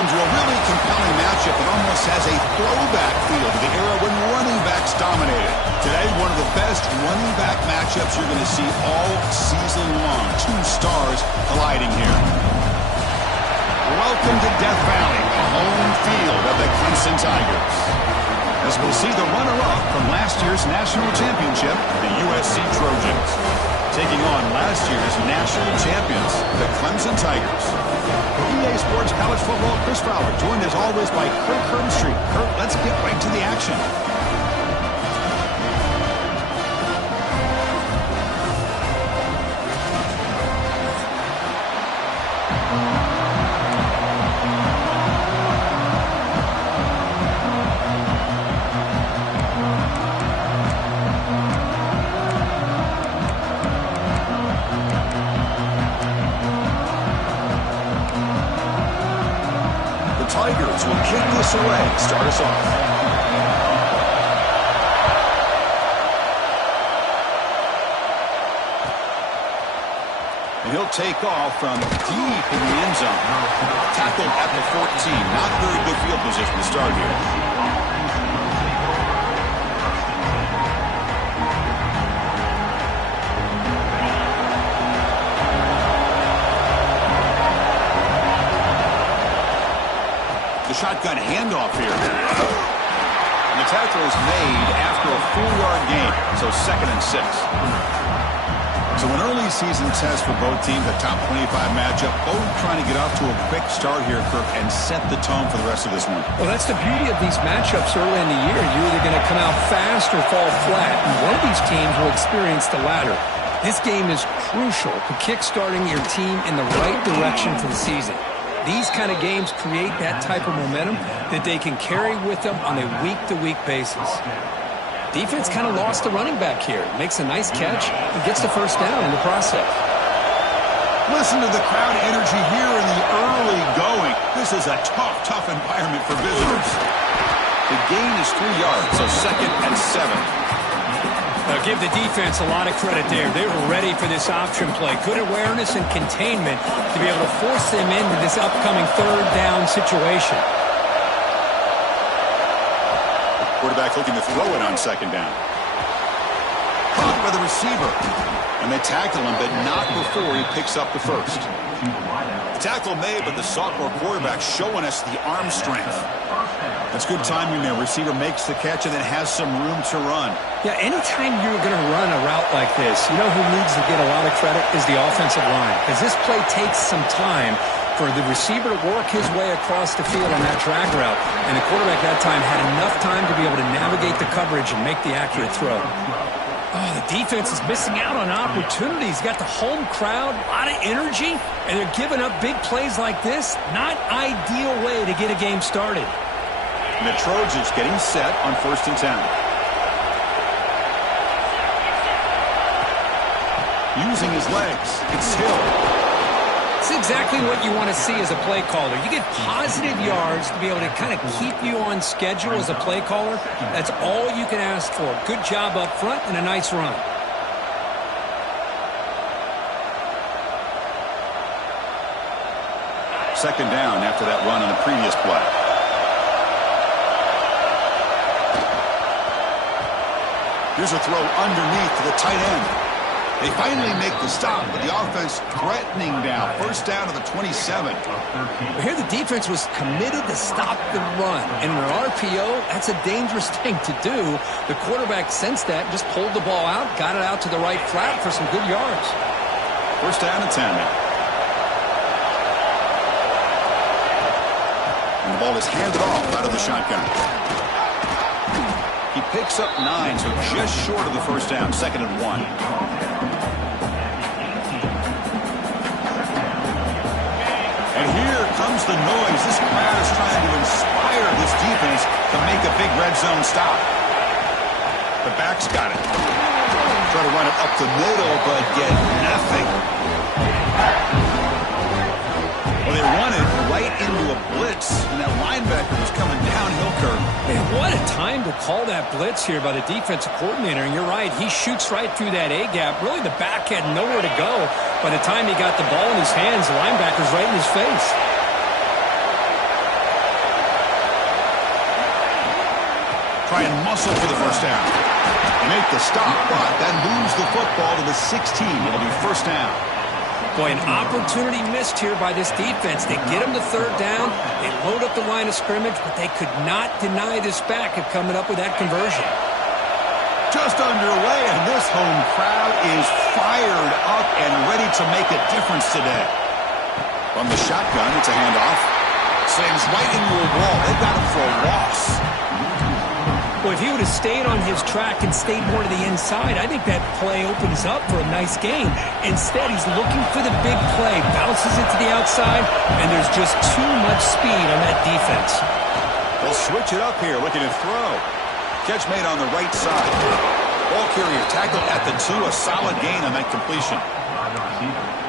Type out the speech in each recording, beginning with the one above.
Welcome to a really compelling matchup that almost has a throwback feel to the era when running backs dominated. Today, one of the best running back matchups you're going to see all season long. Two stars colliding here. Welcome to Death Valley, the home field of the Clemson Tigers. As we'll see the runner-up from last year's national championship, the USC Trojans, taking on last year's national champions, the Clemson Tigers. For EA Sports College Football, Chris Fowler, joined as always by Kirk Herbstreit. Kirk, let's get right to the action. Tigers will kick this away, start us off. And he'll take off from deep in the end zone. Tackled at the 14. Not very good field position to start here. The shotgun handoff here. And the tackle is made after a 4-yard gain, so 2nd and 6. So an early season test for both teams, a top 25 matchup, both trying to get off to a quick start here, Kirk, and set the tone for the rest of this one. Well, that's the beauty of these matchups early in the year. You're either going to come out fast or fall flat, and one of these teams will experience the latter. This game is crucial to kick-starting your team in the right direction for the season. These kind of games create that type of momentum that they can carry with them on a week-to-week basis. Defense kind of lost the running back here. Makes a nice catch and gets the first down in the process. Listen to the crowd energy here in the early going. This is a tough environment for visitors. The gain is 3 yards, so 2nd and 7. Give the defense a lot of credit there. They were ready for this option play. Good awareness and containment to be able to force them into this upcoming 3rd down situation. Quarterback looking to throw it on 2nd down. Caught by the receiver. And they tackle him, but not before he picks up the first. The tackle made, but the sophomore quarterback showing us the arm strength. That's good timing there. Receiver makes the catch and then has some room to run. Yeah, anytime you're going to run a route like this, you know who needs to get a lot of credit is the offensive line. Because this play takes some time for the receiver to work his way across the field on that drag route. And the quarterback that time had enough time to be able to navigate the coverage and make the accurate throw. Oh, the defense is missing out on opportunities. Got the home crowd, a lot of energy, and they're giving up big plays like this. Not ideal way to get a game started. And the Trojans getting set on 1st and 10. Using his legs, it's Hill. It's exactly what you want to see as a play caller. You get positive yards to be able to kind of keep you on schedule as a play caller. That's all you can ask for. Good job up front and a nice run. Second down after that run on the previous play. Here's a throw underneath to the tight end. They finally make the stop, but the offense threatening now. 1st down to the 27. Here the defense was committed to stop the run. And in an RPO, that's a dangerous thing to do. The quarterback sensed that, just pulled the ball out, got it out to the right flat for some good yards. 1st down and 10 now. And the ball is handed off out of the shotgun. He picks up 9, so just short of the 1st down, 2nd and 1. And here comes the noise. This crowd is trying to inspire this defense to make a big red zone stop. The back's got it. Try to run it up the middle, but get nothing. Well, they run it right into a blitz, and that linebacker was coming downhill curve. Man, what a time to call that blitz here by the defensive coordinator. And you're right, he shoots right through that A-gap. Really, the back had nowhere to go. By the time he got the ball in his hands, the linebacker's right in his face. try and muscle for the first down. They make the stop, but that moves the football to the 16. It'll be first down. Boy, an opportunity missed here by this defense. They get them to third down. They load up the line of scrimmage, but they could not deny this back of coming up with that conversion. Just underway, and this home crowd is fired up and ready to make a difference today. From the shotgun, it's a handoff. Slams right into a wall. They've got him for a loss. Well, if he would have stayed on his track and stayed more to the inside, I think that play opens up for a nice gain. Instead, he's looking for the big play, bounces it to the outside, and there's just too much speed on that defense. They'll switch it up here, looking to throw. Catch made on the right side. Ball carrier tackled at the 2, a solid gain on that completion.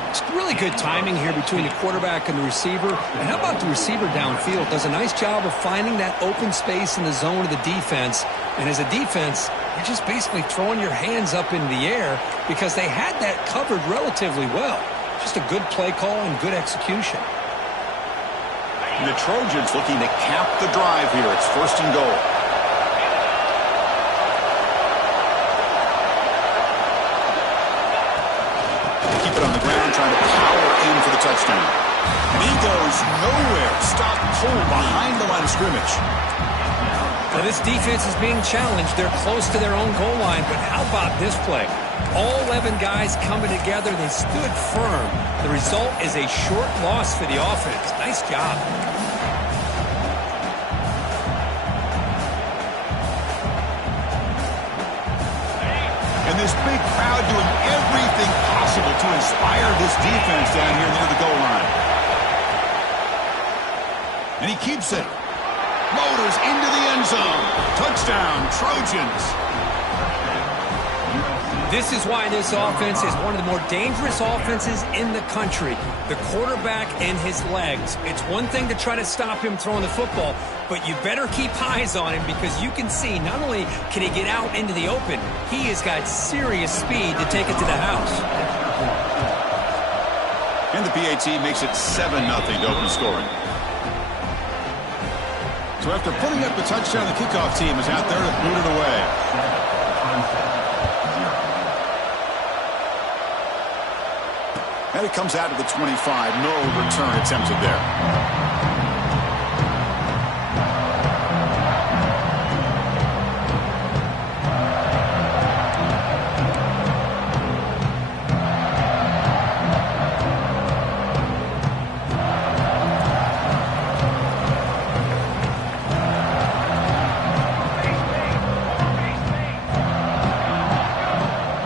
It's really good timing here between the quarterback and the receiver. And how about the receiver downfield? Does a nice job of finding that open space in the zone of the defense. And as a defense, you're just basically throwing your hands up in the air because they had that covered relatively well. Just a good play call and good execution. And the Trojans looking to cap the drive here. It's first and goal. Keep it on the ground, trying to power in for the touchdown. And he goes nowhere. Stop cold behind the line of scrimmage. Now this defense is being challenged. They're close to their own goal line, but how about this play? All 11 guys coming together. They stood firm. The result is a short loss for the offense. Nice job. And this big crowd doing everything possible to inspire this defense down here near the goal line. And he keeps it. Motors into the end zone. Touchdown, Trojans. This is why this offense is one of the more dangerous offenses in the country. The quarterback and his legs. It's one thing to try to stop him throwing the football, but you better keep eyes on him because you can see not only can he get out into the open, he has got serious speed to take it to the house. And the PAT makes it 7-0 to open scoring. So after putting up the touchdown, the kickoff team is out there to boot it away. And it comes out to the 25. No return attempted there.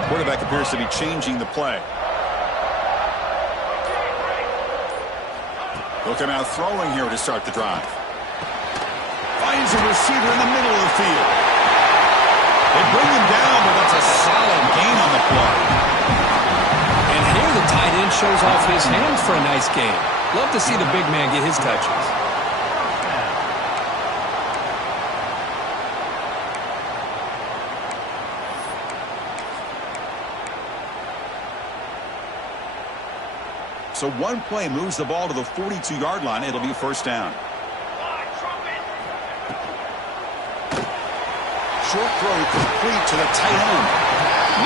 Quarterback appears to be changing the play. He'll come out throwing here to start the drive. Finds a receiver in the middle of the field. They bring him down, but that's a solid gain on the play. And here the tight end shows off his hands for a nice gain. Love to see the big man get his touches. So one play moves the ball to the 42-yard line. It'll be first down. Short throw complete to the tight end.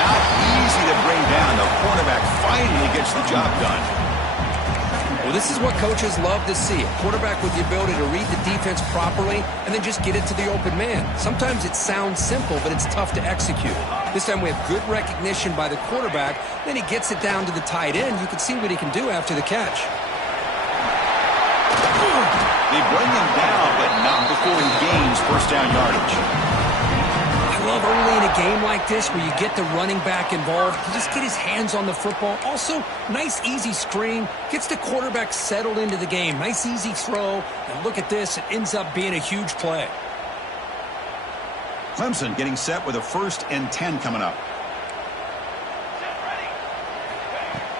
Not easy to bring down. The quarterback finally gets the job done. Well, this is what coaches love to see. A quarterback with the ability to read the defense properly and then just get it to the open man. Sometimes it sounds simple, but it's tough to execute. This time we have good recognition by the quarterback. Then he gets it down to the tight end. You can see what he can do after the catch. They bring him down, but not before he gains first down yardage. I love early in a game like this where you get the running back involved. You just get his hands on the football. Also, nice easy screen. Gets the quarterback settled into the game. Nice easy throw. And look at this. It ends up being a huge play. Clemson getting set with a 1st and 10 coming up.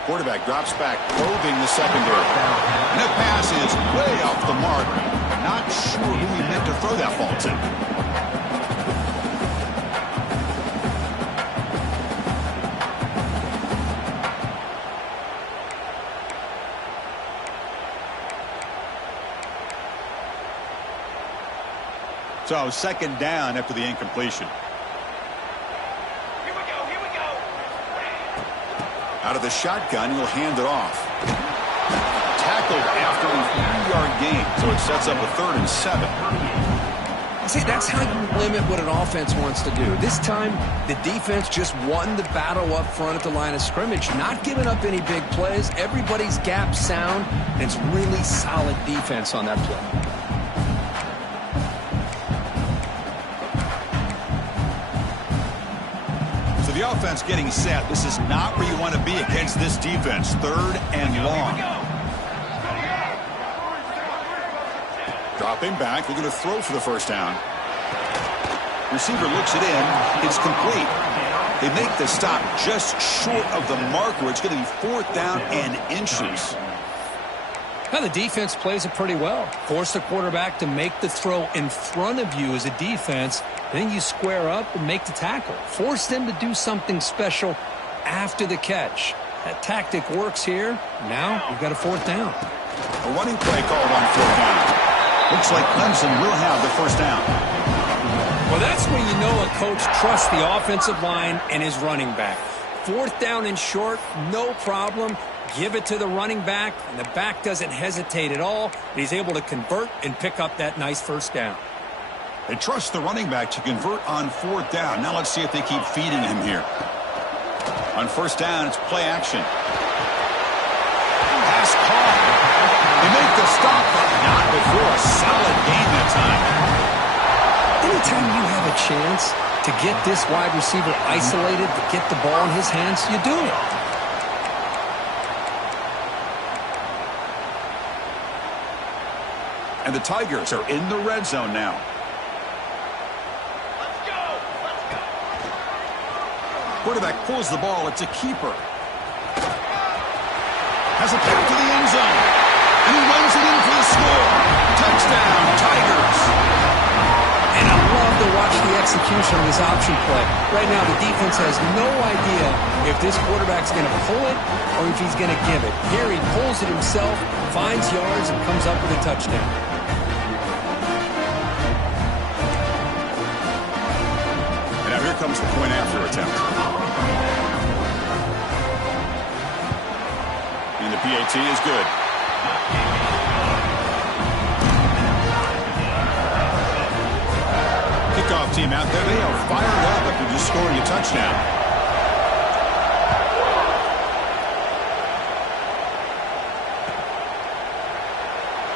Quarterback drops back, probing the secondary. And that pass is way off the mark. Not sure who he meant to throw that ball to. So second down after the incompletion. Here we go. Out of the shotgun, he'll hand it off. Tackled after a 3-yard gain, so it sets up a 3rd and 7. See, that's how you limit what an offense wants to do. This time, the defense just won the battle up front at the line of scrimmage, not giving up any big plays. Everybody's gap sound, and it's really solid defense on that play. So the offense getting set. This is not where you want to be against this defense. 3rd and long. Dropping back, looking to throw for the first down. Receiver looks it in. It's complete. They make the stop just short of the marker. It's going to be 4th down and inches. Now, the defense plays it pretty well. Force the quarterback to make the throw in front of you as a defense. Then you square up and make the tackle. Force them to do something special after the catch. That tactic works here. Now, we've got a 4th down. A running play called on 4th down. Looks like Clemson will have the first down. Well, that's when you know a coach trusts the offensive line and his running back. 4th down and short, no problem. Give it to the running back, and the back doesn't hesitate at all. He's able to convert and pick up that nice first down. They trust the running back to convert on 4th down. Now let's see if they keep feeding him here. On 1st down, it's play action. Pass caught. They make the stop, but not before a solid gain that time. Anytime you have a chance to get this wide receiver isolated, to get the ball in his hands, you do it. And the Tigers are in the red zone now. Let's go. Quarterback pulls the ball. It's a keeper. Has a pass to the end zone. And he runs it in for the score. Touchdown, Tigers. And I love to watch the execution of this option play. Right now, the defense has no idea if this quarterback's going to pull it or if he's going to give it. Here he pulls it himself, finds yards, and comes up with a touchdown. And now here comes the point after attempt. And the PAT is good. Kickoff team out there. They are fired up after just scoring a touchdown.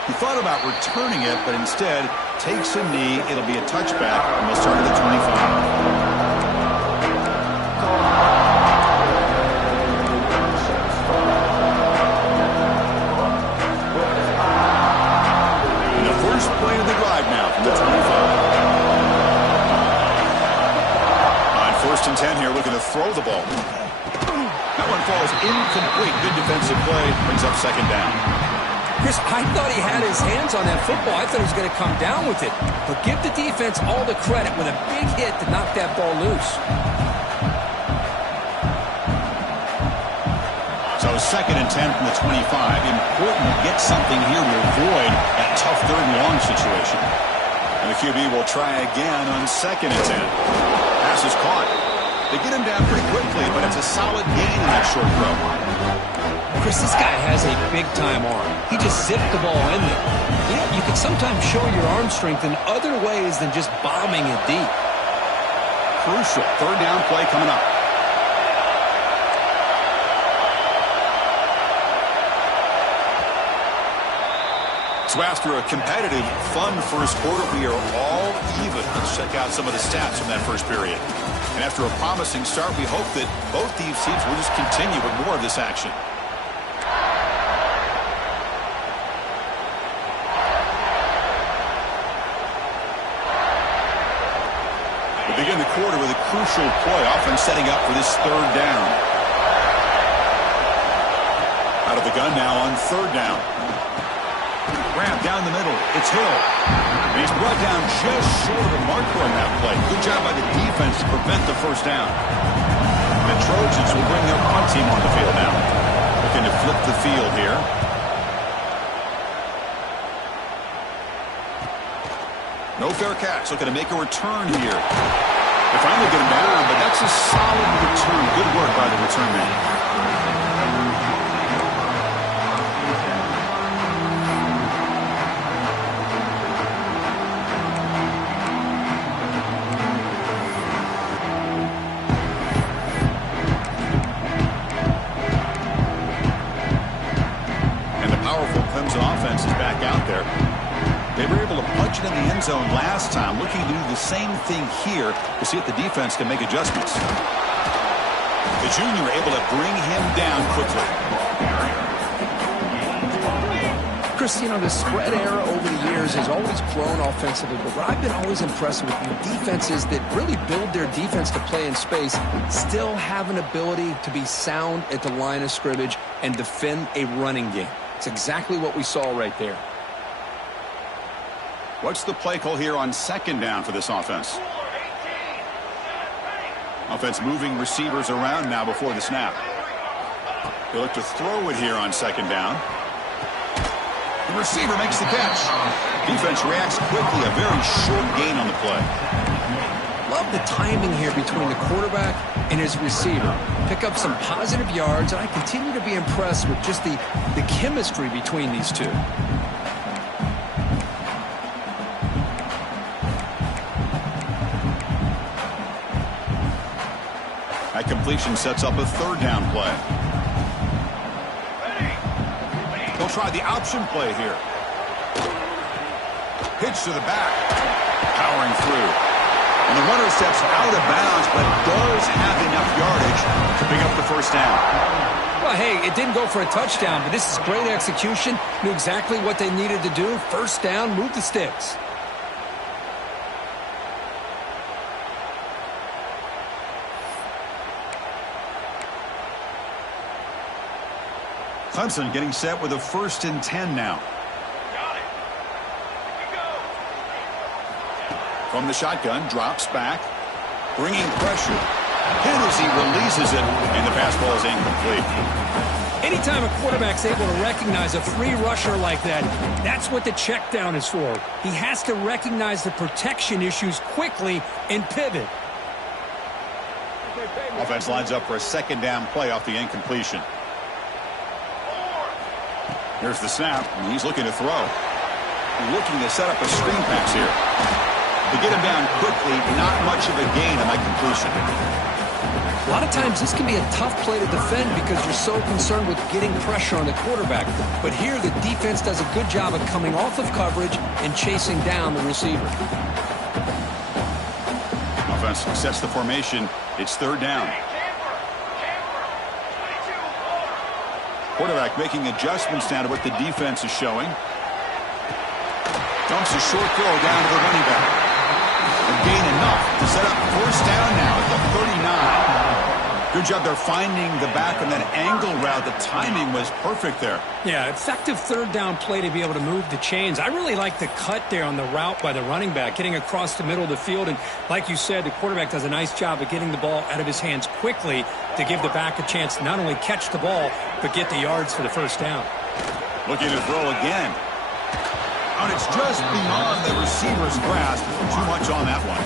He thought about returning it, but instead takes a knee. It'll be a touchback, and we'll start at the 25. Play of the drive now from the 25. On 1st and 10 here, looking to throw the ball. That one falls incomplete. Good defensive play. Brings up 2nd down. Chris, I thought he had his hands on that football. I thought he was going to come down with it. But give the defense all the credit with a big hit to knock that ball loose. So 2nd and 10 from the 25. Important to get something here to avoid that tough 3rd and long situation. And the QB will try again on 2nd and 10. Pass is caught. They get him down pretty quickly, but it's a solid gain in that short throw. Chris, this guy has a big-time arm. He just zipped the ball in there. You know, you can sometimes show your arm strength in other ways than just bombing it deep. Crucial 3rd down play coming up. So after a competitive, fun first quarter, we are all even. Let's check out some of the stats from that first period. And after a promising start, we hope that both these teams will just continue with more of this action. We begin the quarter with a crucial play, often setting up for this 3rd down. Out of the gun now on 3rd down. Grab down the middle. It's Hill. And he's brought down just short of the marker on that play. Good job by the defense to prevent the first down. The Trojans will bring their punt team on the field now. Looking to flip the field here. No fair catch. Looking to make a return here. They finally get him down, but that's a solid return. Good work by the return man. Offense is back out there. They were able to punch it in the end zone last time. Looking to do the same thing here to see if the defense can make adjustments. The junior able to bring him down quickly. Chris, you know, the spread era over the years has always grown offensively, but what I've been always impressed with defenses that really build their defense to play in space still have an ability to be sound at the line of scrimmage and defend a running game. It's exactly what we saw right there. What's the play call here on second down for this offense? Offense moving receivers around now before the snap. They look to throw it here on second down. The receiver makes the catch. Defense reacts quickly. A very short gain on the play. Love the timing here between the quarterback and his receiver. Pick up some positive yards, and I continue to be impressed with just the chemistry between these two. That completion sets up a third down play. They'll try the option play here. Pitch to the back. Powering through. And the runner steps out of bounds, but does have enough yardage to pick up the first down. Well, hey, it didn't go for a touchdown, but this is great execution. Knew exactly what they needed to do. First down, move the sticks. Clemson getting set with a 1st and 10 now. From the shotgun, drops back, bringing pressure. Hit as he releases it, and the pass ball is incomplete. Anytime a quarterback's able to recognize a free rusher like that, that's what the check down is for. He has to recognize the protection issues quickly and pivot. Offense lines up for a second down play off the incompletion. Here's the snap, and he's looking to throw. Looking to set up a screen pass here. To get him down quickly, not much of a gain on that completion. A lot of times this can be a tough play to defend because you're so concerned with getting pressure on the quarterback. But here the defense does a good job of coming off of coverage and chasing down the receiver. Offense sets the formation. It's third down. Quarterback making adjustments now to what the defense is showing. Dumps a short throw down to the running back. And gain enough to set up first down now at the 39. Good job there finding the back on that angle route. The timing was perfect there. Yeah, effective third down play to be able to move the chains. I really like the cut there on the route by the running back, getting across the middle of the field. And like you said, the quarterback does a nice job of getting the ball out of his hands quickly to give the back a chance to not only catch the ball, but get the yards for the first down. Looking to throw again. And it's just beyond the receiver's grasp. Too much on that one.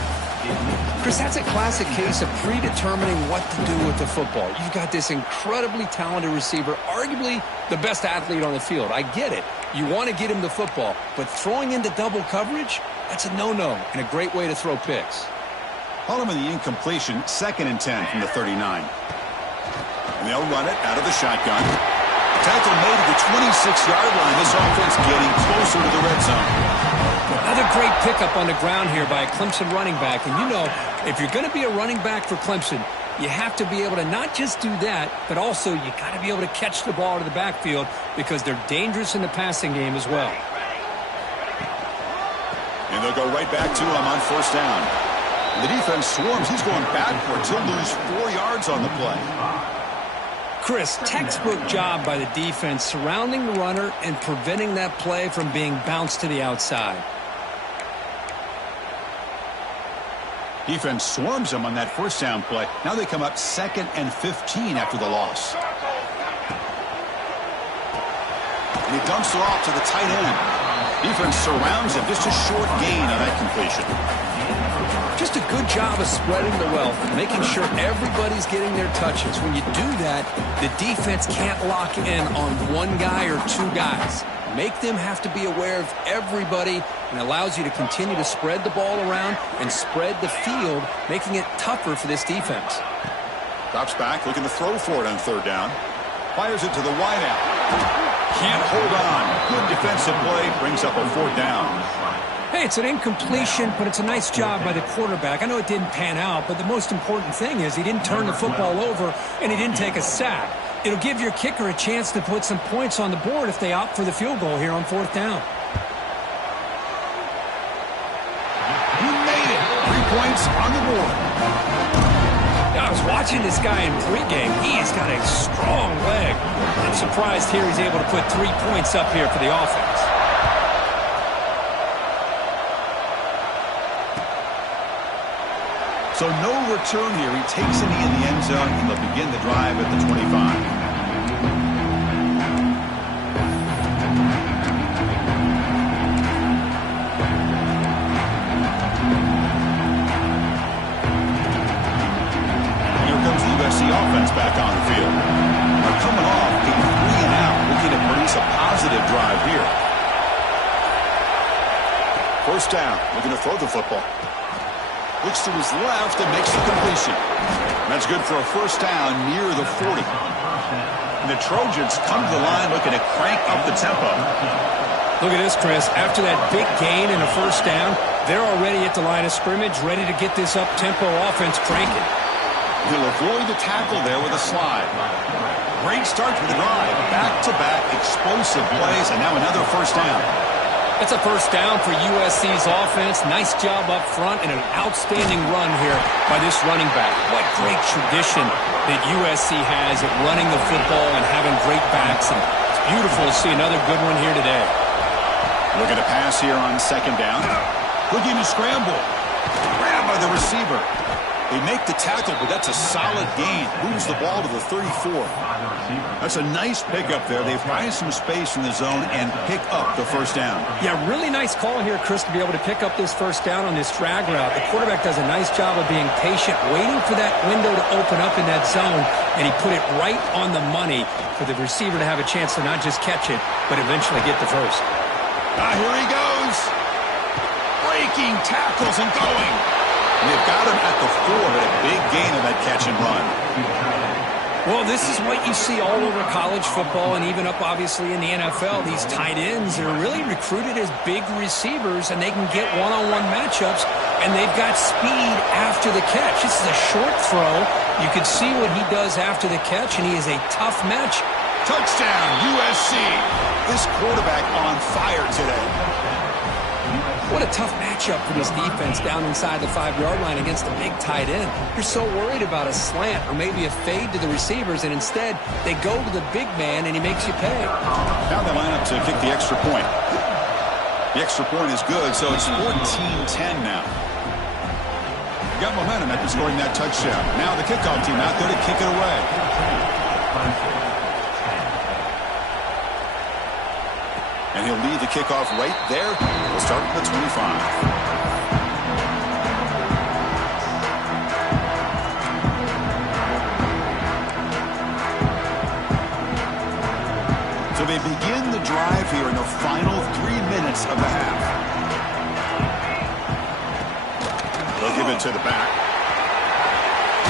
Chris, that's a classic case of predetermining what to do with the football. You've got this incredibly talented receiver, arguably the best athlete on the field. I get it. You want to get him the football, but throwing into double coverage, that's a no-no and a great way to throw picks. Following the incompletion, 2nd and 10 from the 39. And they'll run it out of the shotgun. Tackle made at the 26-yard line. This offense getting closer to the red zone. Another great pickup on the ground here by a Clemson running back. And you know, if you're going to be a running back for Clemson, you have to be able to not just do that, but also you got to be able to catch the ball to the backfield because they're dangerous in the passing game as well. And they'll go right back to him on first down. And the defense swarms. He's going backwards. He'll lose 4 yards on the play. Chris, textbook job by the defense surrounding the runner and preventing that play from being bounced to the outside. Defense swarms him on that first down play. Now they come up 2nd and 15 after the loss. And he dumps it off to the tight end. Defense surrounds him. Just a short gain on that completion. Just a good job of spreading the wealth, making sure everybody's getting their touches. When you do that, the defense can't lock in on one guy or two guys. Make them have to be aware of everybody, and allows you to continue to spread the ball around and spread the field, making it tougher for this defense. Drops back, looking to throw for it on third down. Fires it to the wideout. Can't hold on. Good defensive play. Brings up a fourth down. Hey, it's an incompletion, but it's a nice job by the quarterback. I know it didn't pan out, but the most important thing is he didn't turn the football over and he didn't take a sack. It'll give your kicker a chance to put some points on the board if they opt for the field goal here on fourth down. He made it. 3 points on the board. I was watching this guy in pregame. He's got a strong leg. I'm surprised here he's able to put 3 points up here for the offense. So no return here. He takes it in the end zone, and they'll begin the drive at the 25. Here comes the USC offense back on the field. They're coming off a 3-and-out, looking to produce a positive drive here. First down, looking to throw the football. Looks to his left and makes the completion. That's good for a first down near the 40. And the Trojans come to the line looking to crank up the tempo. Look at this, Chris. After that big gain and a first down, they're already at the line of scrimmage, ready to get this up-tempo offense cranking. He'll avoid the tackle there with a slide. Great start to the drive. Back-to-back explosive plays, and now another first down. It's a first down for USC's offense. Nice job up front and an outstanding run here by this running back. What great tradition that USC has at running the football and having great backs. And it's beautiful to see another good one here today. Looking to pass here on second down. Looking to scramble. Grabbed by the receiver. They make the tackle, but that's a solid gain. Moves the ball to the 34. That's a nice pickup there. They find some space in the zone and pick up the first down. Yeah, really nice call here, Chris, to be able to pick up this first down on this drag route. The quarterback does a nice job of being patient, waiting for that window to open up in that zone, and he put it right on the money for the receiver to have a chance to not just catch it, but eventually get the first. Here he goes. Breaking tackles and going. And they've got him at the 4, but a big gain on that catch and run. Well, this is what you see all over college football and even up, obviously, in the NFL. These tight ends are really recruited as big receivers, and they can get one-on-one matchups, and they've got speed after the catch. This is a short throw. You can see what he does after the catch, and he is a tough match. Touchdown, USC. This quarterback on fire today. What a tough matchup for this defense down inside the 5-yard line against a big tight end. You're so worried about a slant or maybe a fade to the receivers, and instead they go to the big man, and he makes you pay. Now they line up to kick the extra point. The extra point is good, so it's 14-10 now. Got momentum after scoring that touchdown. Now the kickoff team out there to kick it away. And he'll lead the kickoff right there. We'll start at the 25. So they begin the drive here in the final 3 minutes of the half. They'll give it to the back.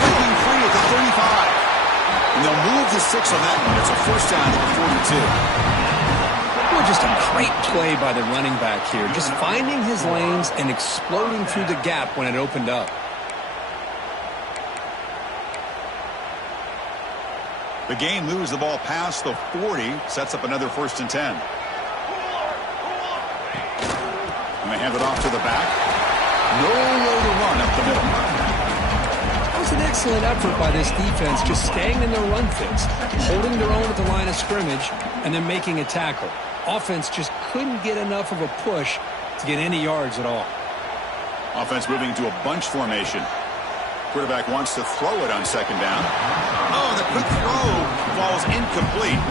Breaking free at the 35. And they'll move the 6 on that one. It's a first down at the 42. Just a great play by the running back here. Just finding his lanes and exploding through the gap when it opened up. The game moves the ball past the 40. Sets up another 1st and 10. And they hand it off to the back. Nowhere to run up the middle. That was an excellent effort by this defense, just staying in their run fits, holding their own at the line of scrimmage, and then making a tackle. Offense just couldn't get enough of a push to get any yards at all. Offense moving into a bunch formation. Quarterback wants to throw it on second down. Oh, the quick throw falls incomplete.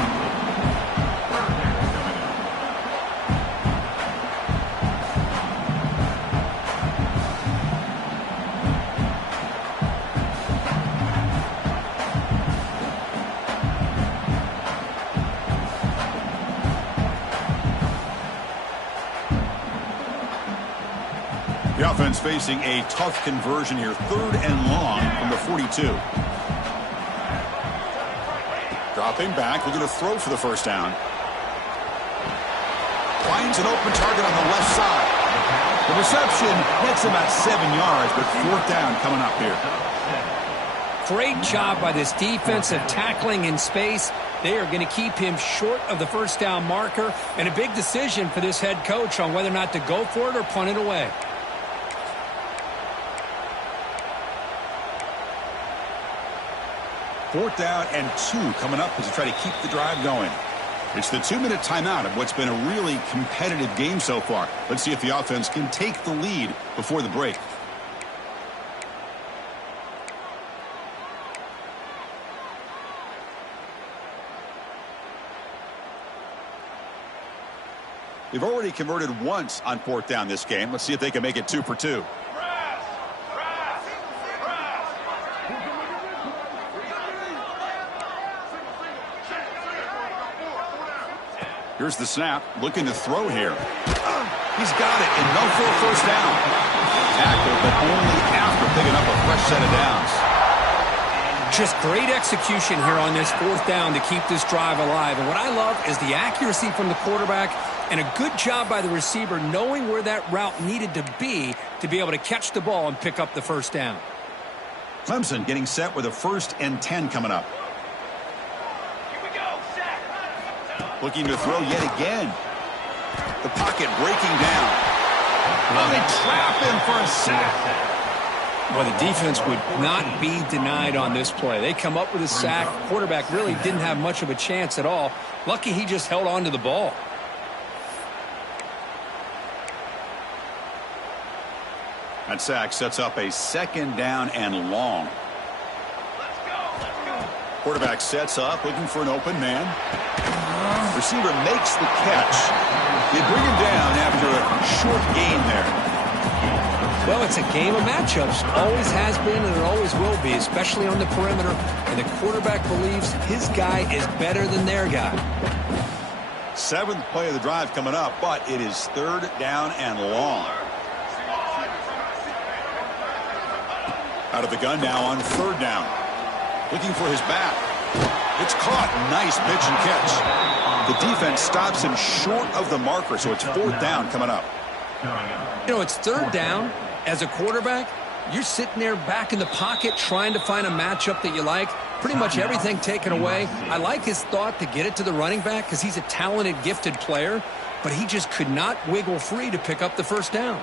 The offense facing a tough conversion here. 3rd and long from the 42. Dropping back, looking to throw for the first down. Finds an open target on the left side. The reception gets him at 7 yards, but 4th down coming up here. Great job by this defensive tackling in space. They are going to keep him short of the first down marker, and a big decision for this head coach on whether or not to go for it or punt it away. Fourth down and 2 coming up as they try to keep the drive going. It's the 2-minute timeout of what's been a really competitive game so far. Let's see if the offense can take the lead before the break. They've already converted once on 4th down this game. Let's see if they can make it 2 for 2. Here's the snap, looking to throw here. He's got it, and no for a first down. Tackled, but only after picking up a fresh set of downs. Just great execution here on this 4th down to keep this drive alive. And what I love is the accuracy from the quarterback and a good job by the receiver knowing where that route needed to be able to catch the ball and pick up the first down. Clemson getting set with a 1st and 10 coming up. Looking to throw yet again. The pocket breaking down. Oh, they trap him for a sack. Well, the defense would not be denied on this play. They come up with a sack. Quarterback really didn't have much of a chance at all. Lucky he just held on to the ball. That sack sets up a 2nd down and long. Quarterback sets up, looking for an open man. Receiver makes the catch. They bring him down after a short gain there. Well, it's a game of matchups. Always has been and it always will be, especially on the perimeter. And the quarterback believes his guy is better than their guy. 7th play of the drive coming up, but it is 3rd down and long. Out of the gun now on 3rd down. Looking for his back. It's caught. Nice pitch and catch. The defense stops him short of the marker, so it's 4th down coming up. You know, it's 3rd down. As a quarterback, you're sitting there back in the pocket trying to find a matchup that you like. Pretty much everything taken away. I like his thought to get it to the running back because he's a talented, gifted player, but he just could not wiggle free to pick up the first down.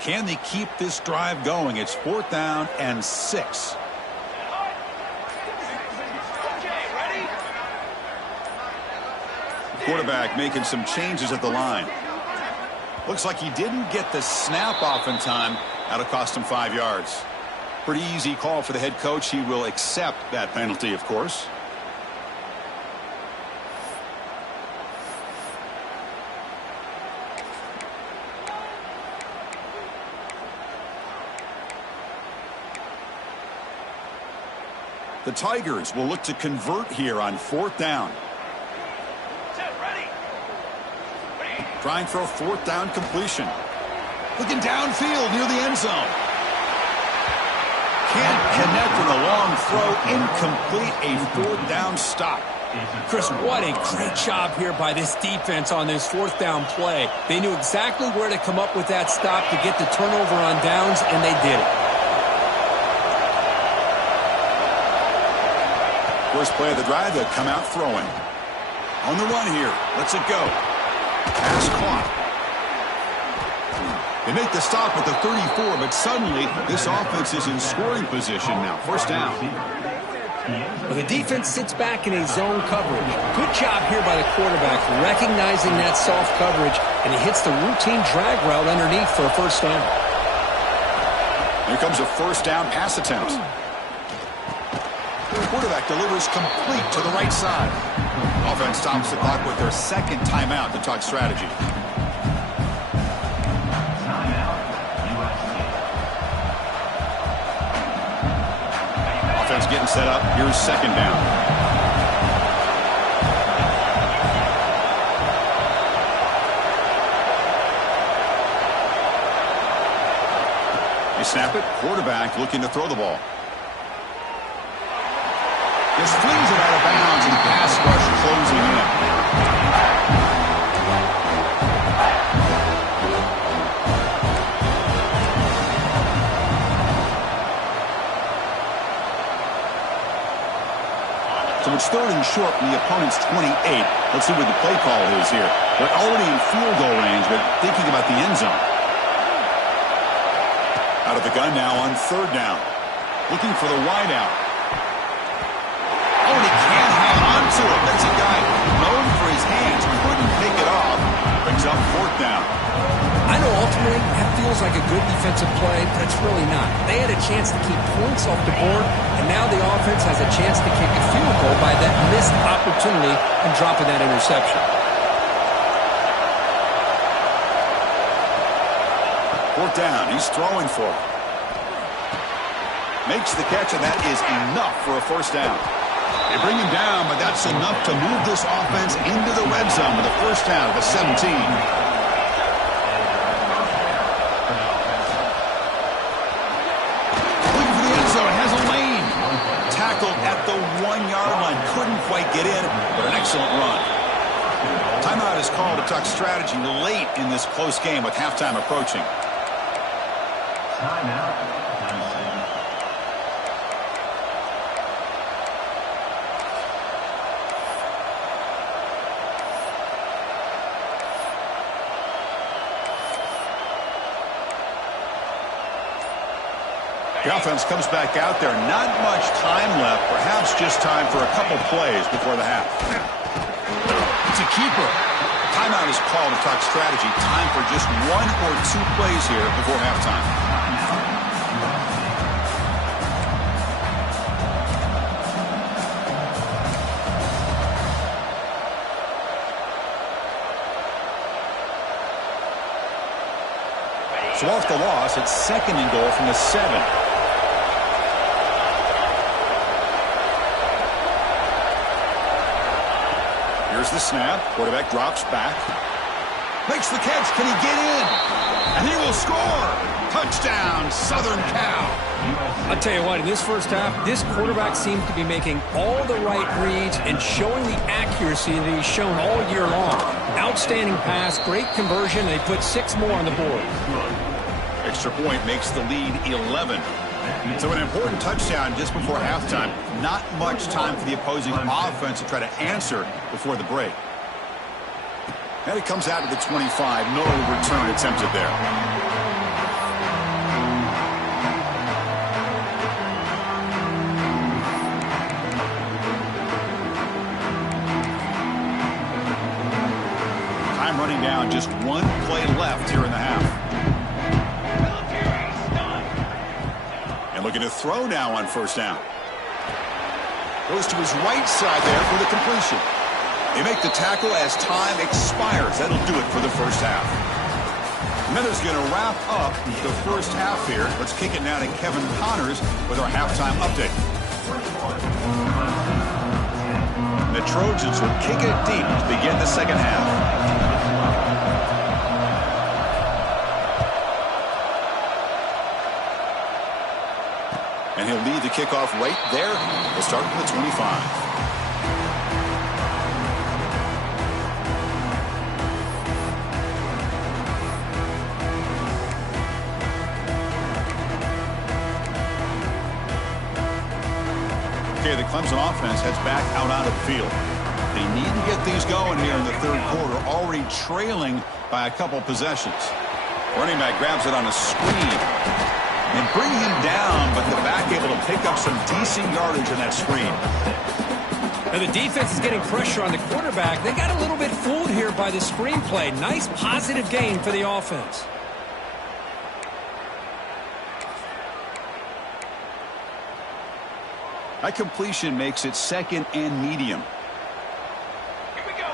Can they keep this drive going? It's 4th down and 6. Quarterback making some changes at the line. Looks like he didn't get the snap off in time. That'll cost him 5 yards. Pretty easy call for the head coach. He will accept that penalty, of course. The Tigers will look to convert here on 4th down. Trying for a 4th down completion. Looking downfield near the end zone. Can't connect with a long throw. Incomplete. A 4th down stop. Chris, what a great job here by this defense on this 4th down play. They knew exactly where to come up with that stop to get the turnover on downs, and they did it. First play of the drive, they'll come out throwing. On the run here. Lets it go. Pass caught. They make the stop at the 34, but suddenly this offense is in scoring position now. First down. Well, the defense sits back in a zone coverage. Good job here by the quarterback, recognizing that soft coverage, and he hits the routine drag route underneath for a first down. Here comes a first down pass attempt. The quarterback delivers complete to the right side. Offense stops the clock with their 2nd timeout to talk strategy. offense getting set up. Here's second down. They snap it. Quarterback looking to throw the ball. Just flings it out of bounds, and pass rush closing in. So it's third and short from the opponent's 28. Let's see what the play call is here. They're already in field goal range, but thinking about the end zone. Out of the gun now on third down. Looking for the wide out. Oh, and he can't hang on to it. That's a guy known for his hands. Couldn't pick it off. Brings up fourth down. I know ultimately that feels like a good defensive play, but it's really not. They had a chance to keep points off the board, and now the offense has a chance to kick a field goal by that missed opportunity and dropping that interception. Fourth down. He's throwing for it. Makes the catch, and that is enough for a first down. They bring him down, but that's enough to move this offense into the red zone with a first down at the 17. Looking for the end zone. Has a lane. Tackled at the 1-yard line. Couldn't quite get in, but an excellent run. Timeout is called to talk strategy late in this close game with halftime approaching. Timeout. The offense comes back out there. Not much time left. Perhaps just time for a couple plays before the half. It's a keeper. Timeout is called to talk strategy. Time for just 1 or 2 plays here before halftime. So off the loss, it's second and goal from the 7. Here's the snap. Quarterback drops back. Makes the catch. Can he get in? And he will score. Touchdown, Southern Cal. I'll tell you what, in this first half, this quarterback seems to be making all the right reads and showing the accuracy that he's shown all year long. Outstanding pass, great conversion. They put 6 more on the board. Extra point makes the lead 11. So an important touchdown just before halftime. Not much time for the opposing offense to try to answer before the break. And it comes out to the 25. No return attempted there. Time running down. Just 1 play left here in the half. Looking to throw now on first down. Goes to his right side there for the completion. They make the tackle as time expires. That'll do it for the first half. And then there's going to wrap up the first half here. Let's kick it now to Kevin Connors with our halftime update. The Trojans will kick it deep to begin the second half. And he'll lead the kickoff right there. We'll start from the 25. Okay, the Clemson offense heads back out onto the field. They need to get things going here in the third quarter, already trailing by a couple possessions. Running back grabs it on a screen. And bring him down, but the back able to pick up some decent yardage in that screen. And the defense is getting pressure on the quarterback. They got a little bit fooled here by the screen play. Nice positive gain for the offense. That completion makes it second and medium. Here we go.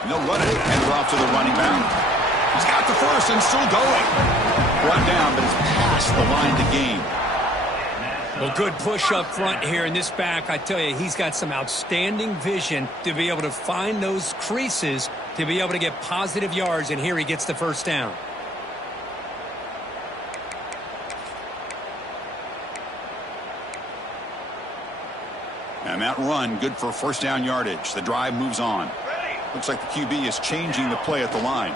And they'll run it. Hand it off to the running back. He's got the first and still going. Brought down, but his pass the line to gain. Well, good push up front here in this back. I tell you, he's got some outstanding vision to be able to find those creases to be able to get positive yards, and here he gets the first down. And that run, good for first down yardage. The drive moves on. Looks like the QB is changing the play at the line.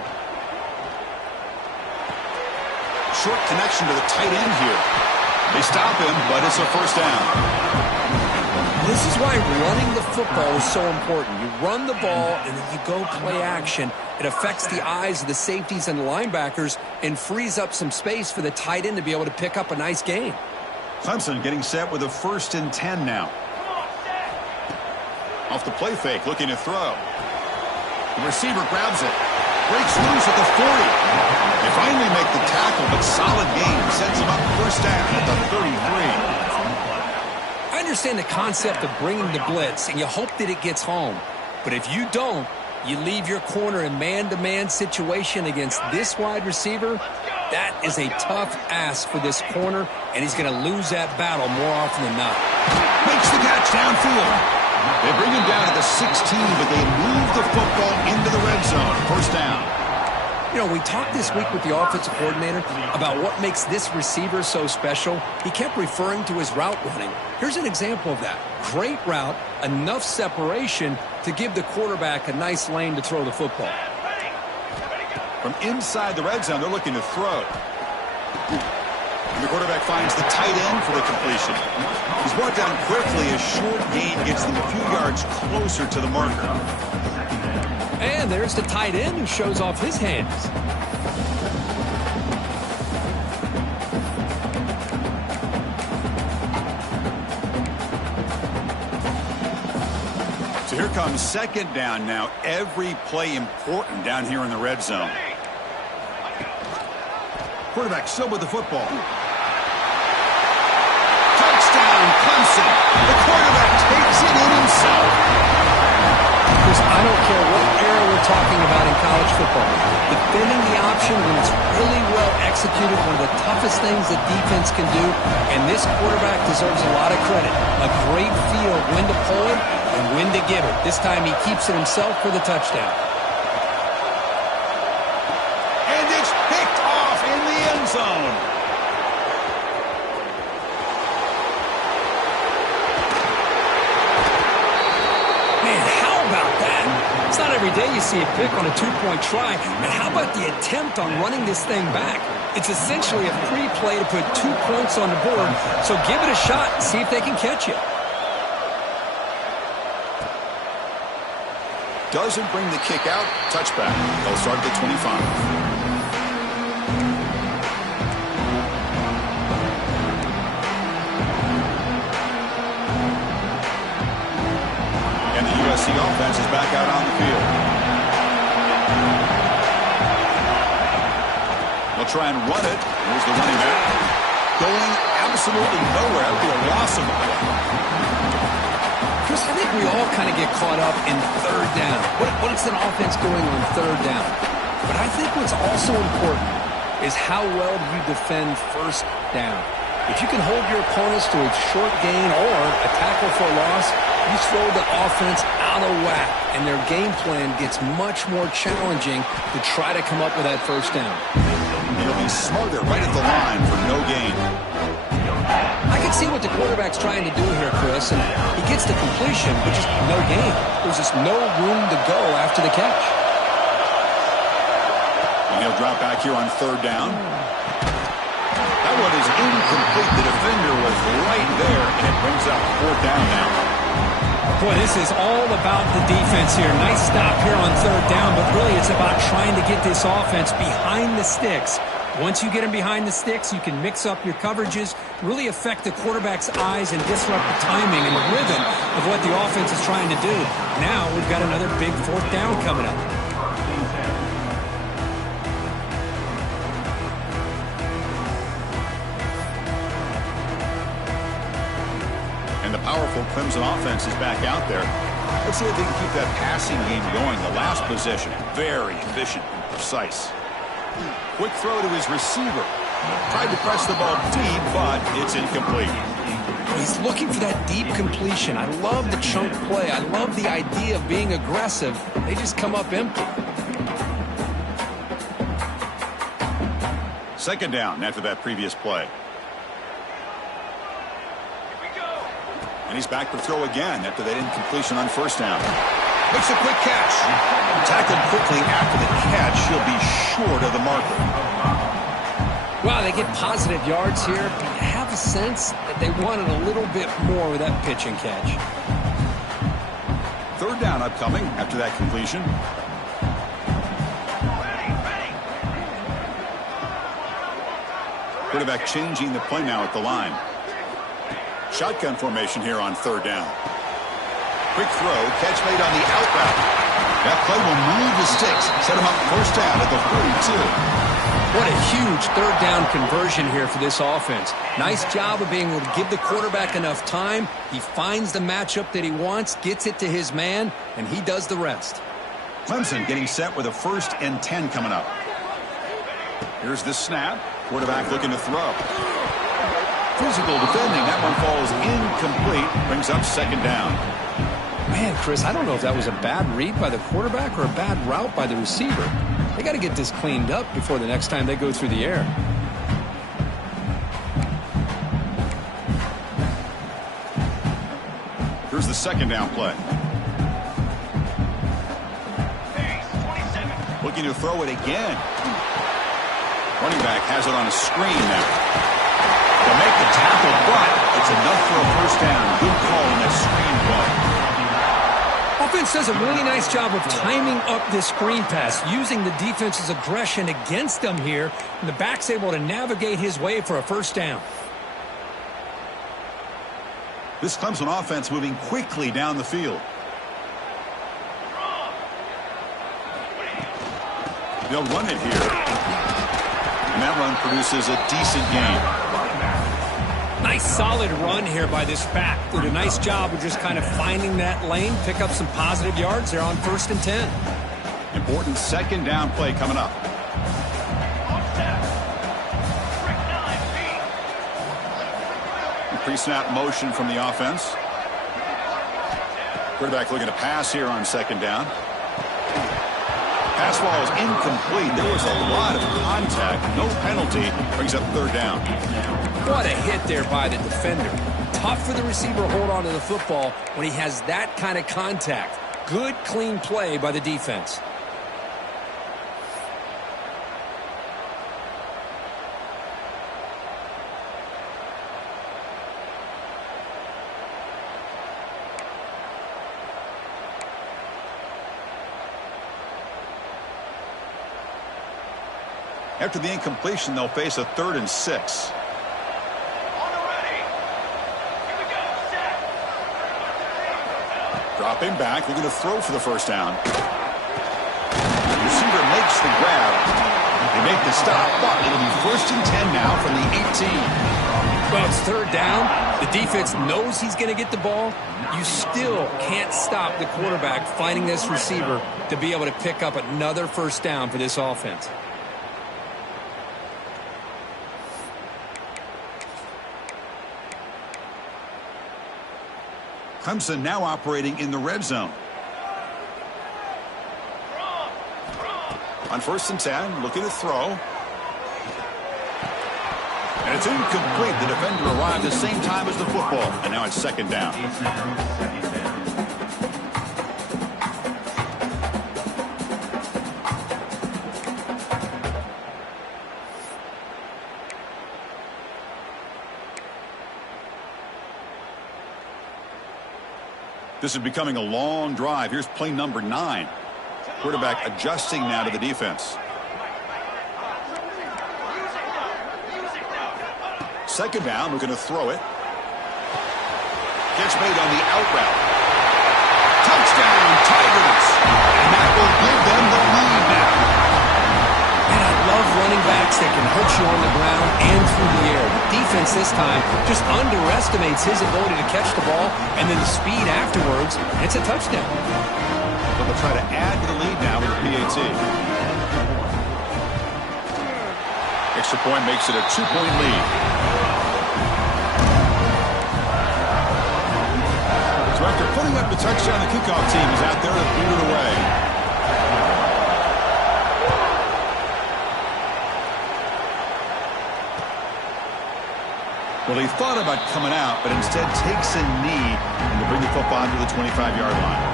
Short connection to the tight end here. They stop him, but it's a first down. This is why running the football is so important. You run the ball, and then you go play action. It affects the eyes of the safeties and the linebackers and frees up some space for the tight end to be able to pick up a nice gain. Clemson getting set with a 1st and 10 now. Off the play fake, looking to throw. The receiver grabs it. Breaks loose at the 40. They finally make the tackle, but solid gain. Sets him up first down at the 33. I understand the concept of bringing the blitz, and you hope that it gets home. But if you don't, you leave your corner in man-to-man situation against this wide receiver. That is a tough ask for this corner, and he's going to lose that battle more often than not. Makes the catch downfield. They bring him down to the 16, but they move the football into the red zone. First down. You know, we talked this week with the offensive coordinator about what makes this receiver so special. He kept referring to his route running. Here's an example of that. Great route, enough separation to give the quarterback a nice lane to throw the football. From inside the red zone, they're looking to throw. And the quarterback finds the tight end for the completion. He's brought down quickly. A short gain gets them a few yards closer to the marker. And there's the tight end who shows off his hands. So here comes second down now. Every play important down here in the red zone. Quarterback still with the football. Touchdown, Clemson. The quarterback takes it in himself. Chris, I don't care what era we're talking about in college football. Defending the option when it's really well executed, one of the toughest things that defense can do, and this quarterback deserves a lot of credit. A great feel of when to pull it and when to give it. This time he keeps it himself for the touchdown. And it's picked off in the end zone. It's not every day you see a pick on a two-point try. And how about the attempt on running this thing back? It's essentially a free play to put 2 points on the board. So give it a shot and see if they can catch you. Doesn't bring the kick out. Touchback. They'll start at the 25. The offense is back out on the field. They'll try and run it. Here's the running back. Going absolutely nowhere. That would be a loss of the play. Chris, I think we all kind of get caught up in third down. What is an offense doing on third down? But I think what's also important is how well do you defend first down. If you can hold your opponents to a short gain or a tackle for a loss, you throw the offense out of whack, and their game plan gets much more challenging to try to come up with that first down. He'll be smarter right at the line for no gain. I can see what the quarterback's trying to do here, Chris, and he gets the completion, but just no gain. There's just no room to go after the catch. And he'll drop back here on third down. That one is incomplete. The defender was right there, and it brings up fourth down now. Boy, this is all about the defense here. Nice stop here on third down, but really it's about trying to get this offense behind the sticks. Once you get them behind the sticks, you can mix up your coverages, really affect the quarterback's eyes and disrupt the timing and the rhythm of what the offense is trying to do. Now we've got another big fourth down coming up. And the powerful Clemson offense is back out there. Let's see if they can keep that passing game going. The last possession, very efficient and precise. Quick throw to his receiver. Tried to press the ball deep, but it's incomplete. He's looking for that deep completion. I love the chunk play. I love the idea of being aggressive. They just come up empty. Second down after that previous play. Here we go. And he's back to throw again after that incompletion on first down. Makes a quick catch. Tackled quickly after the catch. He'll be short of the marker. Wow, they get positive yards here, but you have a sense that they wanted a little bit more with that pitch and catch. Third down upcoming after that completion. Quarterback changing the play now at the line. Shotgun formation here on third down. Quick throw, catch made on the out route. That play will move the sticks, set him up first down at the 42. What a huge third down conversion here for this offense. Nice job of being able to give the quarterback enough time. He finds the matchup that he wants, gets it to his man, and he does the rest. Clemson getting set with a 1st and 10 coming up. Here's the snap. Quarterback looking to throw. Physical defending. That one falls incomplete. Brings up second down. Man, Chris, I don't know if that was a bad read by the quarterback or a bad route by the receiver. They got to get this cleaned up before the next time they go through the air. Here's the second down play. Looking to throw it again. Running back has it on a screen now. To make the tackle, but it's enough for a first down. Good call on that screen play. Offense does a really nice job of timing up this screen pass, using the defense's aggression against them here, and the back's able to navigate his way for a first down. This Clemson offense moving quickly down the field. They'll run it here. And that run produces a decent gain. Nice solid run here by this back. Did a nice job of just kind of finding that lane, pick up some positive yards. They're on 1st and 10. Important second down play coming up. Pre-snap motion from the offense. Quarterback looking to pass here on second down. Pass ball is incomplete. There was a lot of contact. No penalty. Brings up third down. What a hit there by the defender. Tough for the receiver to hold on to the football when he has that kind of contact. Good, clean play by the defense. After the incompletion, they'll face a 3rd and 6. Dropping back, looking to throw for the first down. The receiver makes the grab. They make the stop, but it'll be 1st and 10 now from the 18. Well, it's third down. The defense knows he's going to get the ball. You still can't stop the quarterback finding this receiver to be able to pick up another first down for this offense. Clemson now operating in the red zone. On 1st and 10, looking to throw. And it's incomplete. The defender arrived the same time as the football. And now it's second down. This is becoming a long drive. Here's play number 9. Quarterback adjusting now to the defense. Second down, looking to throw it. Catch made on the out route. Touchdown, Tigers! And that will give them the lead now. And I love running backs that can hurt you on the ground and through the air. The defense this time just underestimates his ability to catch the ball, and then the speed afterwards, and it's a touchdown. So they'll try to add to the lead now with the PAT. extra point makes it a 2-point lead. So after putting up the touchdown, the kickoff team is out there to boot it away. Well, he thought about coming out, but instead takes a knee and to bring the football to the 25-yard line.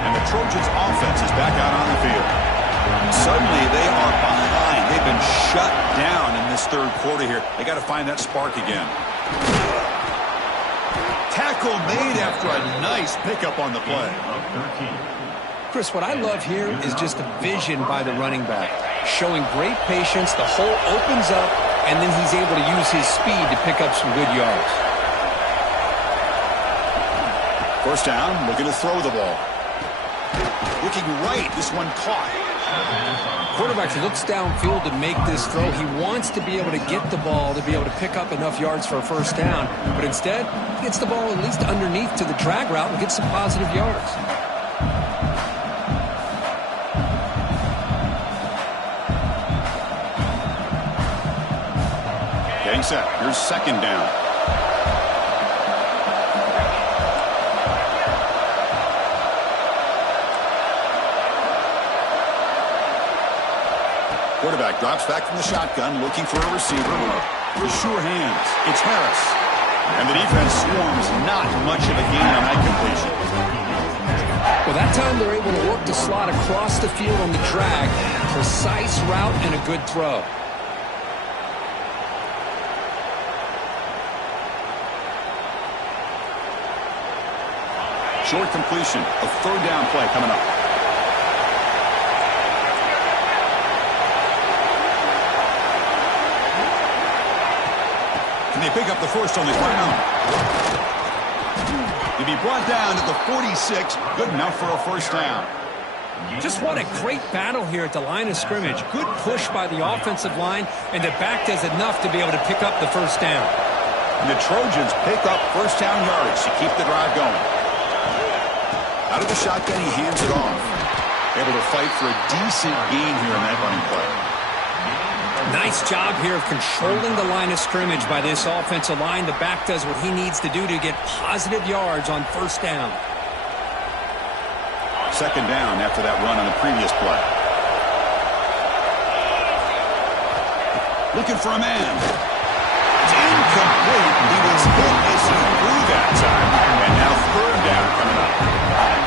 And the Trojans' offense is back out on the field. Suddenly, they are behind. They've been shut down in this third quarter here. They got to find that spark again. Tackle made after a nice pickup on the play. Chris, what I love here is just the vision by the running back. Showing great patience, the hole opens up, and then he's able to use his speed to pick up some good yards. First down, looking to throw the ball. Looking right, this one caught. Quarterback looks downfield to make this throw. He wants to be able to get the ball to be able to pick up enough yards for a first down, but instead, he gets the ball at least underneath to the drag route and gets some positive yards. Getting set. Here's second down. Quarterback drops back from the shotgun, looking for a receiver. With sure hands, it's Harris. And the defense swarms. Not much of a gain on that completion. Well, that time they're able to work the slot across the field on the drag. Precise route and a good throw. Short completion. A third down play coming up. And they pick up the first on the ground. To be brought down at the 46. Good enough for a first down. Just what a great battle here at the line of scrimmage. Good push by the offensive line, and the back does enough to be able to pick up the first down. And the Trojans pick up first down yardage to keep the drive going. Out of the shotgun, he hands it off. Able to fight for a decent gain here in that running play. Nice job here of controlling the line of scrimmage by this offensive line. The back does what he needs to do to get positive yards on first down. Second down after that run on the previous play. Looking for a man. It's incomplete. He was hit as he threw that time. And now third down coming up.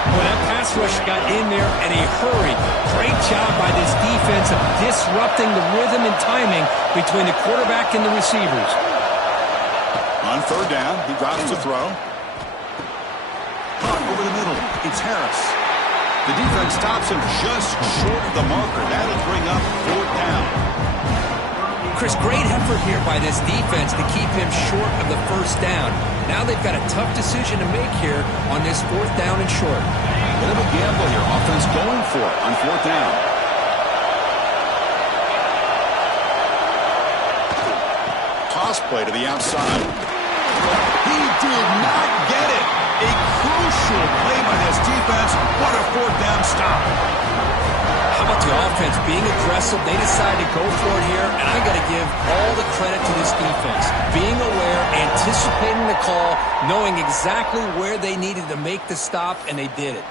Well, that pass rush got in there in a hurry. Great job by this defense of disrupting the rhythm and timing between the quarterback and the receivers. On third down, he drops to throw. Up over the middle, it's Harris. The defense stops him just short of the marker. That'll bring up fourth down. Chris, great effort here by this defense to keep him short of the first down. Now they've got a tough decision to make here on this fourth down and short. Bit of a gamble here. Offense going for it on fourth down. Toss play to the outside. He did not get it. A crucial play by this defense. What a fourth down stop. How about the offense being aggressive? They decided to go for it here, and I got to give all the credit to this defense. Being aware, anticipating the call, knowing exactly where they needed to make the stop, and they did it.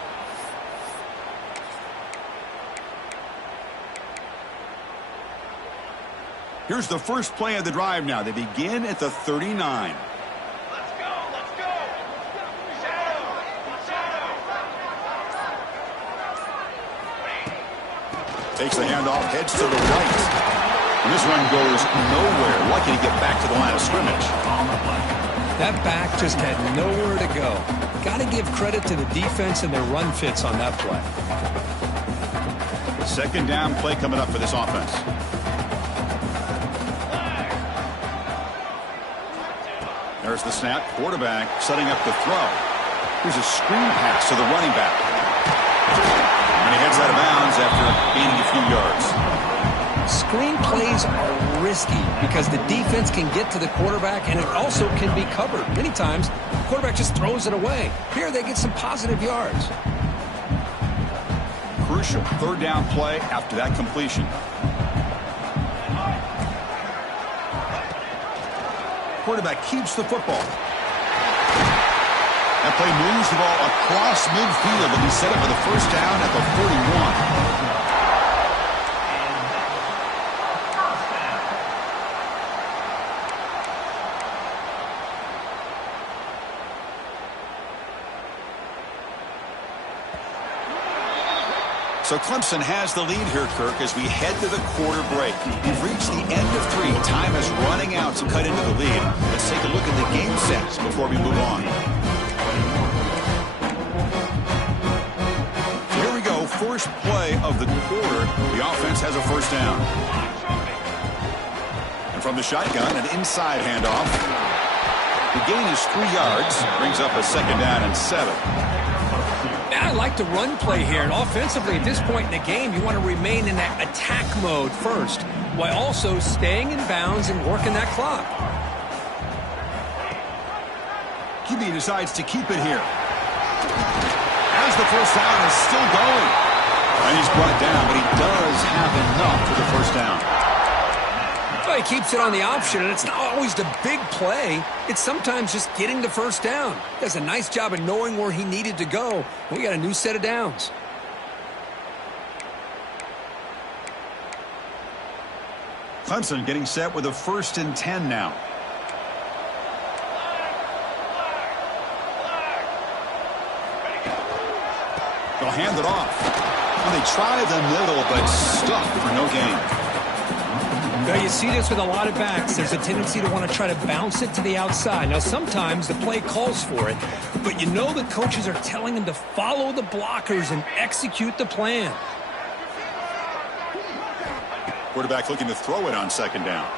Here's the first play of the drive now. They begin at the 39. Let's go, let's go. Shadow, shadow. Takes the handoff, heads to the right. And this run goes nowhere. Lucky to get back to the line of scrimmage. That back just had nowhere to go. Got to give credit to the defense and their run fits on that play. Second down play coming up for this offense. There's the snap. Quarterback setting up the throw. Here's a screen pass to the running back. And he heads out of bounds after gaining a few yards. Screen plays are risky because the defense can get to the quarterback and it also can be covered. Many times, the quarterback just throws it away. Here, they get some positive yards. Crucial third down play after that completion. quarterback keeps the football. That play moves the ball across midfield, and he's set up for the first down at the 41. So Clemson has the lead here, Kirk, as we head to the quarter break. We've reached the end of 3. Time is running out to cut into the lead. Let's take a look at the game sets before we move on. So here we go. First play of the quarter. The offense has a first down. And from the shotgun, an inside handoff. The gain is 3 yards. Brings up a second down and 7. I like the run play here, and offensively at this point in the game, you want to remain in that attack mode first, while also staying in bounds and working that clock. QB decides to keep it here. As the first down is still going. And he's brought down, but he does have enough for the first down. Well, he keeps it on the option, and it's not always the big play. It's sometimes just getting the first down. Does a nice job of knowing where he needed to go. We got a new set of downs. Clemson getting set with a 1st and 10 now. They'll hand it off. Well, they try the middle, but stuck for no gain. Now, you see this with a lot of backs. There's a tendency to want to try to bounce it to the outside. Now, sometimes the play calls for it, but you know the coaches are telling them to follow the blockers and execute the plan. Quarterback looking to throw it on 2nd down.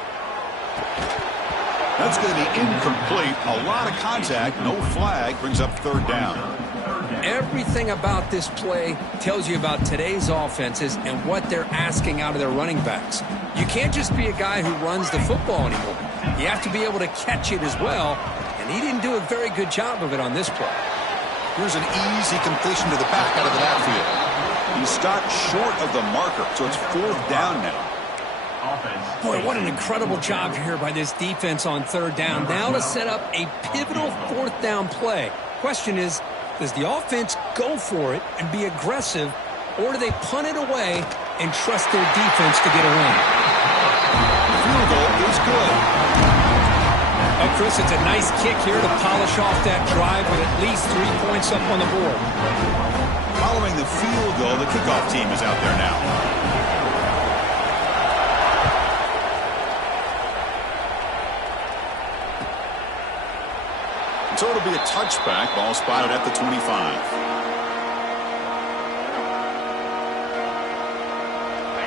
That's going to be incomplete. A lot of contact. No flag. Brings up 3rd down. Everything about this play tells you about today's offenses and what they're asking out of their running backs. You can't just be a guy who runs the football anymore. You have to be able to catch it as well, and he didn't do a very good job of it on this play. Here's an easy completion to the back out of the backfield. He stopped short of the marker, so it's 4th down now. Boy, what an incredible job here by this defense on 3rd down. Now to set up a pivotal 4th down play. Question is, does the offense go for it and be aggressive, or do they punt it away and trust their defense to get a win? Field goal is good. Oh, Chris, it's a nice kick here to polish off that drive with at least 3 points up on the board. Following the field goal, the kickoff team is out there now. So it'll be a touchback. Ball spotted at the 25.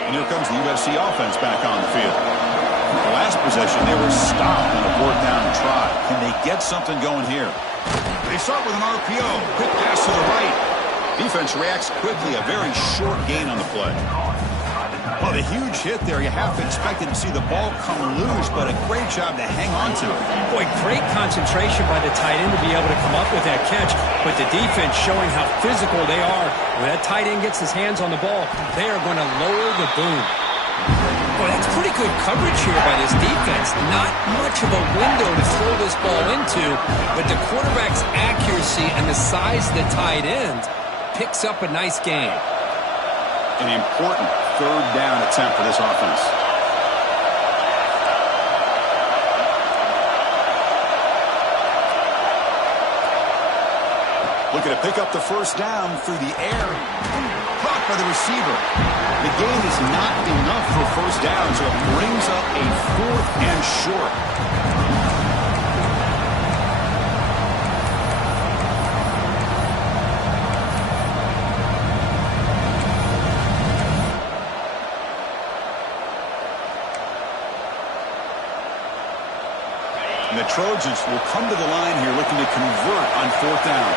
And here comes the USC offense back on the field. The last possession, they were stopped on a 4th down try. Can they get something going here? They start with an RPO. Quick pass to the right. Defense reacts quickly. A very short gain on the play. Well, the huge hit there. You have to expect to see the ball come loose, but a great job to hang on to it. Boy, great concentration by the tight end to be able to come up with that catch, but the defense showing how physical they are. When that tight end gets his hands on the ball, they are going to lower the boom. Boy, that's pretty good coverage here by this defense. Not much of a window to throw this ball into, but the quarterback's accuracy and the size of the tight end picks up a nice gain. An important 3rd down attempt for this offense. Looking to pick up the first down through the air. Caught by the receiver. The gain is not enough for first down, so it brings up a 4th and short. And the Trojans will come to the line here looking to convert on 4th down.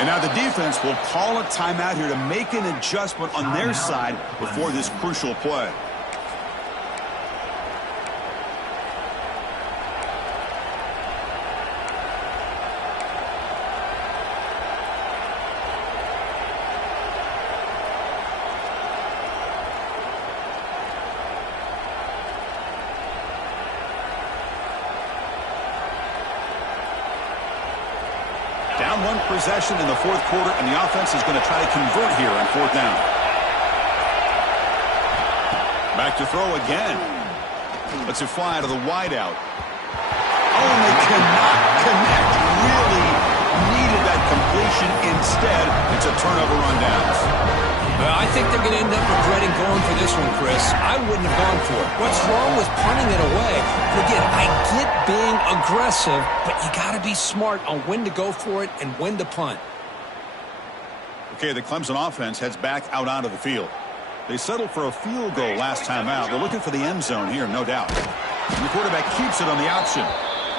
And now the defense will call a timeout here to make an adjustment on their side before this crucial play. one possession in the fourth quarter, and the offense is going to try to convert here on fourth down. Back to throw again. Lets it fly to the wideout. Oh, and they cannot connect. Really needed that completion. Instead, it's a turnover on downs. Well, I think they're going to end up regretting going for this one, Chris. I wouldn't have gone for it. What's wrong with punting it away? But again, I get being aggressive, but you got to be smart on when to go for it and when to punt. Okay, the Clemson offense heads back out onto the field. They settled for a field goal last time out. They're looking for the end zone here, no doubt. And the quarterback keeps it on the option.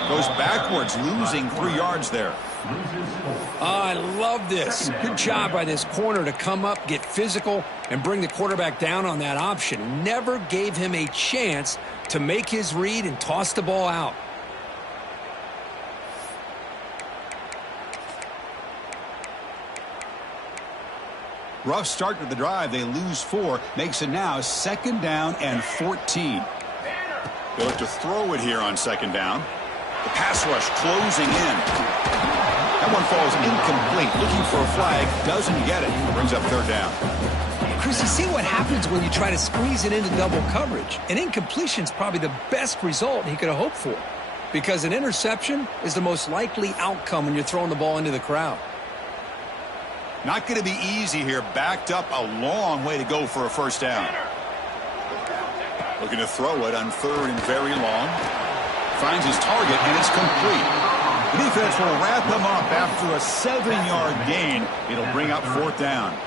Goes backwards, losing 3 yards there. I love this. Good job by this corner to come up, get physical, and bring the quarterback down on that option. Never gave him a chance to make his read and toss the ball out. Rough start to the drive. They lose 4. Makes it now 2nd down and 14. They look to throw it here on 2nd down. The pass rush closing in. That one falls incomplete. Looking for a flag. Doesn't get it. Brings up 3rd down. Chris, you see what happens when you try to squeeze it into double coverage. An incompletion is probably the best result he could have hoped for, because an interception is the most likely outcome when you're throwing the ball into the crowd. Not going to be easy here. Backed up a long way to go for a 1st down. Looking to throw it on 3rd and very long. Finds his target, and it's complete. The defense will wrap him up after a 7-yard gain. It'll bring up 4th down.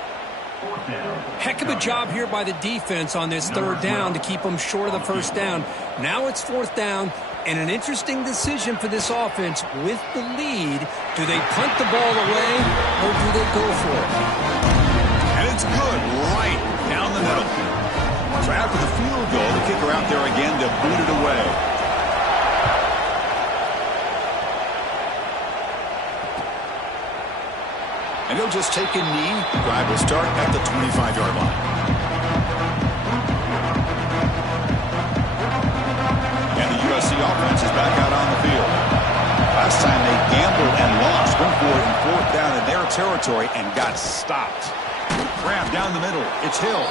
Heck of a job here by the defense on this 3rd down to keep them short of the 1st down. Now it's 4th down, and an interesting decision for this offense with the lead. Do they punt the ball away, or do they go for it? And it's good, right down the middle. So after the field goal, the kicker out there again to boot it away. And he'll just take a knee. The drive will start at the 25-yard line. And the USC offense is back out on the field. Last time they gambled and lost. Went for it in 4th down in their territory and got stopped. Grab down the middle. It's Hill.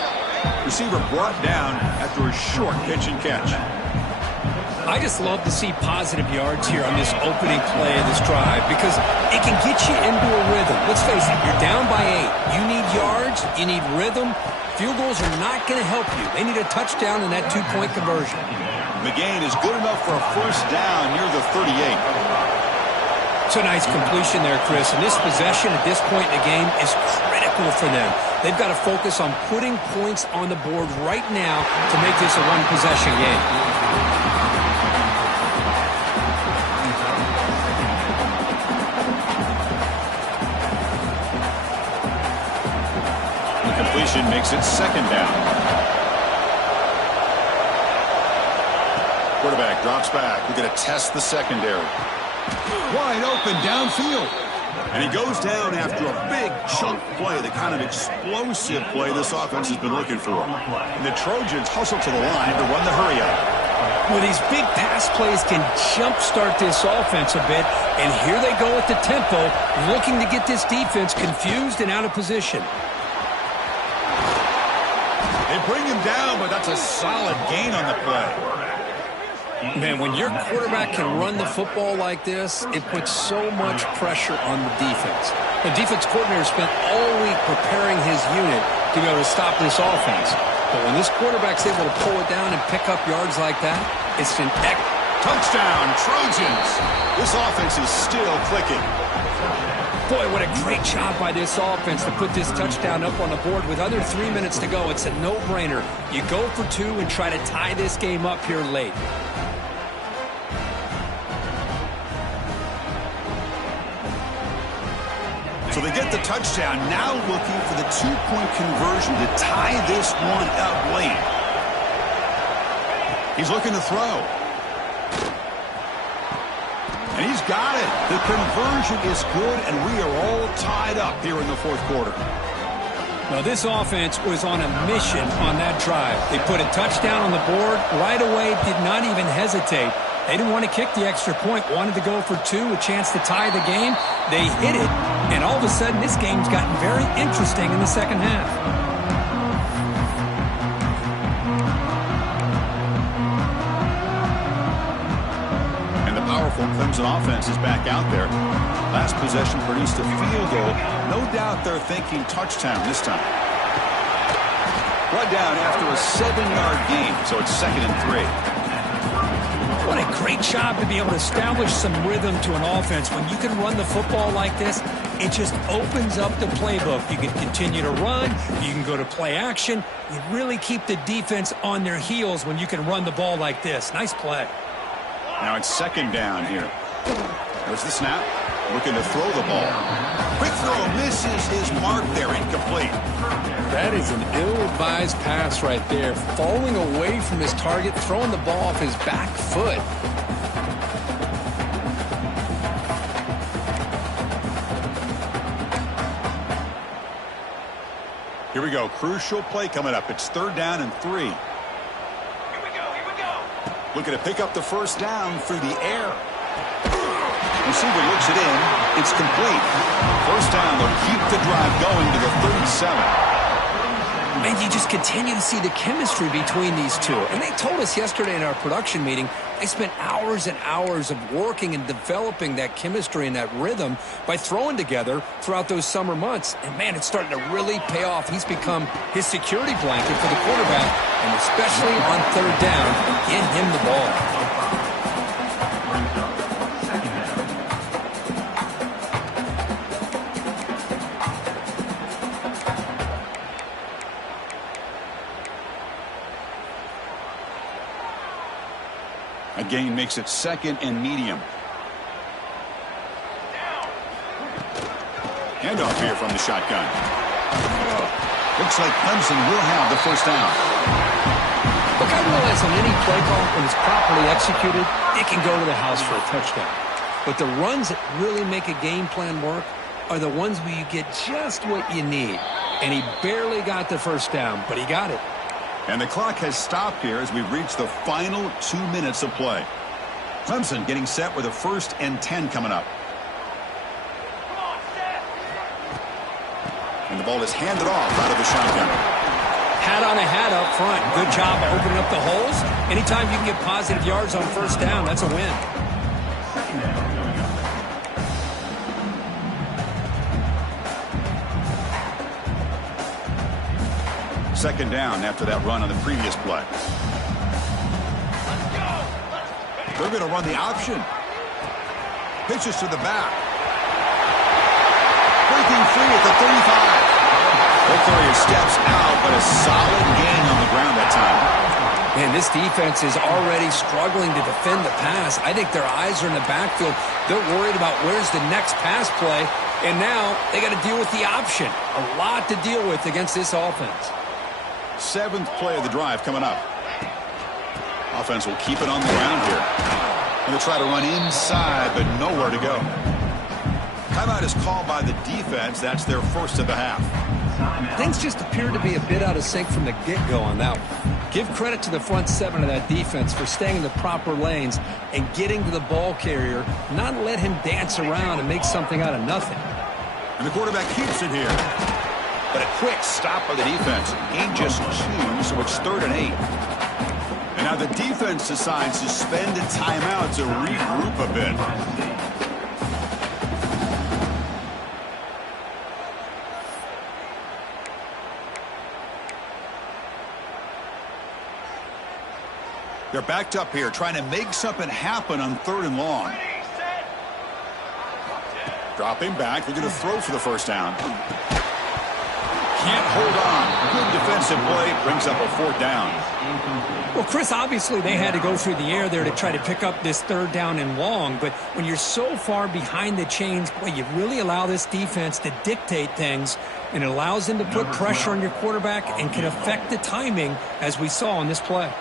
Receiver brought down after a short pitch and catch. I just love to see positive yards here on this opening play of this drive, because it can get you into a rhythm. Let's face it, you're down by 8. You need yards, you need rhythm. Field goals are not going to help you. They need a touchdown in that 2-point conversion. The gain is good enough for a 1st down near the 38. It's a nice completion there, Chris. And this possession at this point in the game is critical for them. They've got to focus on putting points on the board right now to make this a one-possession game. Completion makes it 2nd down. Quarterback drops back. We're going to test the secondary. Wide open downfield. And he goes down after a big chunk play, the kind of explosive play this offense has been looking for. And the Trojans hustle to the line to run the hurry up. Well, these big pass plays can jumpstart this offense a bit. And here they go at the tempo, looking to get this defense confused and out of position. They bring him down, but that's a solid gain on the play. Man, when your quarterback can run the football like this, it puts so much pressure on the defense. The defense coordinator spent all week preparing his unit to be able to stop this offense. But when this quarterback's able to pull it down and pick up yards like that, it's an touchdown, Trojans. This offense is still clicking. Boy, what a great job by this offense to put this touchdown up on the board with under 3 minutes to go. It's a no-brainer. You go for 2 and try to tie this game up here late. So they get the touchdown, now looking for the 2-point conversion to tie this one up late. He's looking to throw. And he's got it. The conversion is good, and we are all tied up here in the fourth quarter. Now, this offense was on a mission on that drive. They put a touchdown on the board right away, did not even hesitate. They didn't want to kick the extra point, wanted to go for two, a chance to tie the game. They hit it, and all of a sudden this game's gotten very interesting in the second half. And the powerful Clemson offense is back out there. Last possession produced a field goal. No doubt they're thinking touchdown this time. One down after a 7-yard gain, so it's 2nd and 3. What a great job to be able to establish some rhythm to an offense. When you can run the football like this, it just opens up the playbook. You can continue to run. You can go to play action. You really keep the defense on their heels when you can run the ball like this. Nice play. Now it's 2nd down here. There's the snap. Looking to throw the ball. Quick throw misses his mark there. Incomplete. That is an ill-advised pass right there. Falling away from his target, throwing the ball off his back foot. Here we go. Crucial play coming up. It's 3rd down and 3. Here we go. Looking to pick up the first down through the air. Receiver looks it in. It's complete. First down. They'll keep the drive going to the 37. And you just continue to see the chemistry between these two. And they told us yesterday in our production meeting, they spent hours and hours of working and developing that chemistry and that rhythm by throwing together throughout those summer months. And, man, it's starting to really pay off. He's become his security blanket for the quarterback, and especially on 3rd down, get him the ball. A gain makes it 2nd and medium. Handoff here from the shotgun. Looks like Clemson will have the first down. Look, I realize on any play call, when it's properly executed, it can go to the house for a touchdown. But the runs that really make a game plan work are the ones where you get just what you need. And he barely got the first down, but he got it. And the clock has stopped here as we've reached the final 2 minutes of play. Clemson getting set with a 1st and 10 coming up. Come on, set. And the ball is handed off out of the shotgun. Hat on a hat up front. Good job opening up the holes. Anytime you can get positive yards on first down, that's a win. 2nd down after that run on the previous play. They're going to run the option. Pitches to the back. Breaking free at the 35. Okoye steps out, but a solid gain on the ground that time. Man, this defense is already struggling to defend the pass. I think their eyes are in the backfield. They're worried about where's the next pass play, and now they got to deal with the option. A lot to deal with against this offense. 7th play of the drive coming up. Offense will keep it on the ground here. And they'll try to run inside, but nowhere to go. Timeout is called by the defense. That's their first of the half. Things just appear to be a bit out of sync from the get-go on that one. Give credit to the front 7 of that defense for staying in the proper lanes and getting to the ball carrier, not let him dance around and make something out of nothing. And the quarterback keeps it here. But a quick stop by the defense. Gain just 2, so it's 3rd and 8. And now the defense decides to spend a timeout to regroup a bit. They're backed up here, trying to make something happen on 3rd and long. Dropping back, they're going to throw for the first down. Can't hold on. Good defensive play, brings up a 4th down. Well, Chris, obviously they had to go through the air there to try to pick up this 3rd down and long, but when you're so far behind the chains, boy, you really allow this defense to dictate things, and it allows them to put pressure on your quarterback and can affect the timing, as we saw on this play.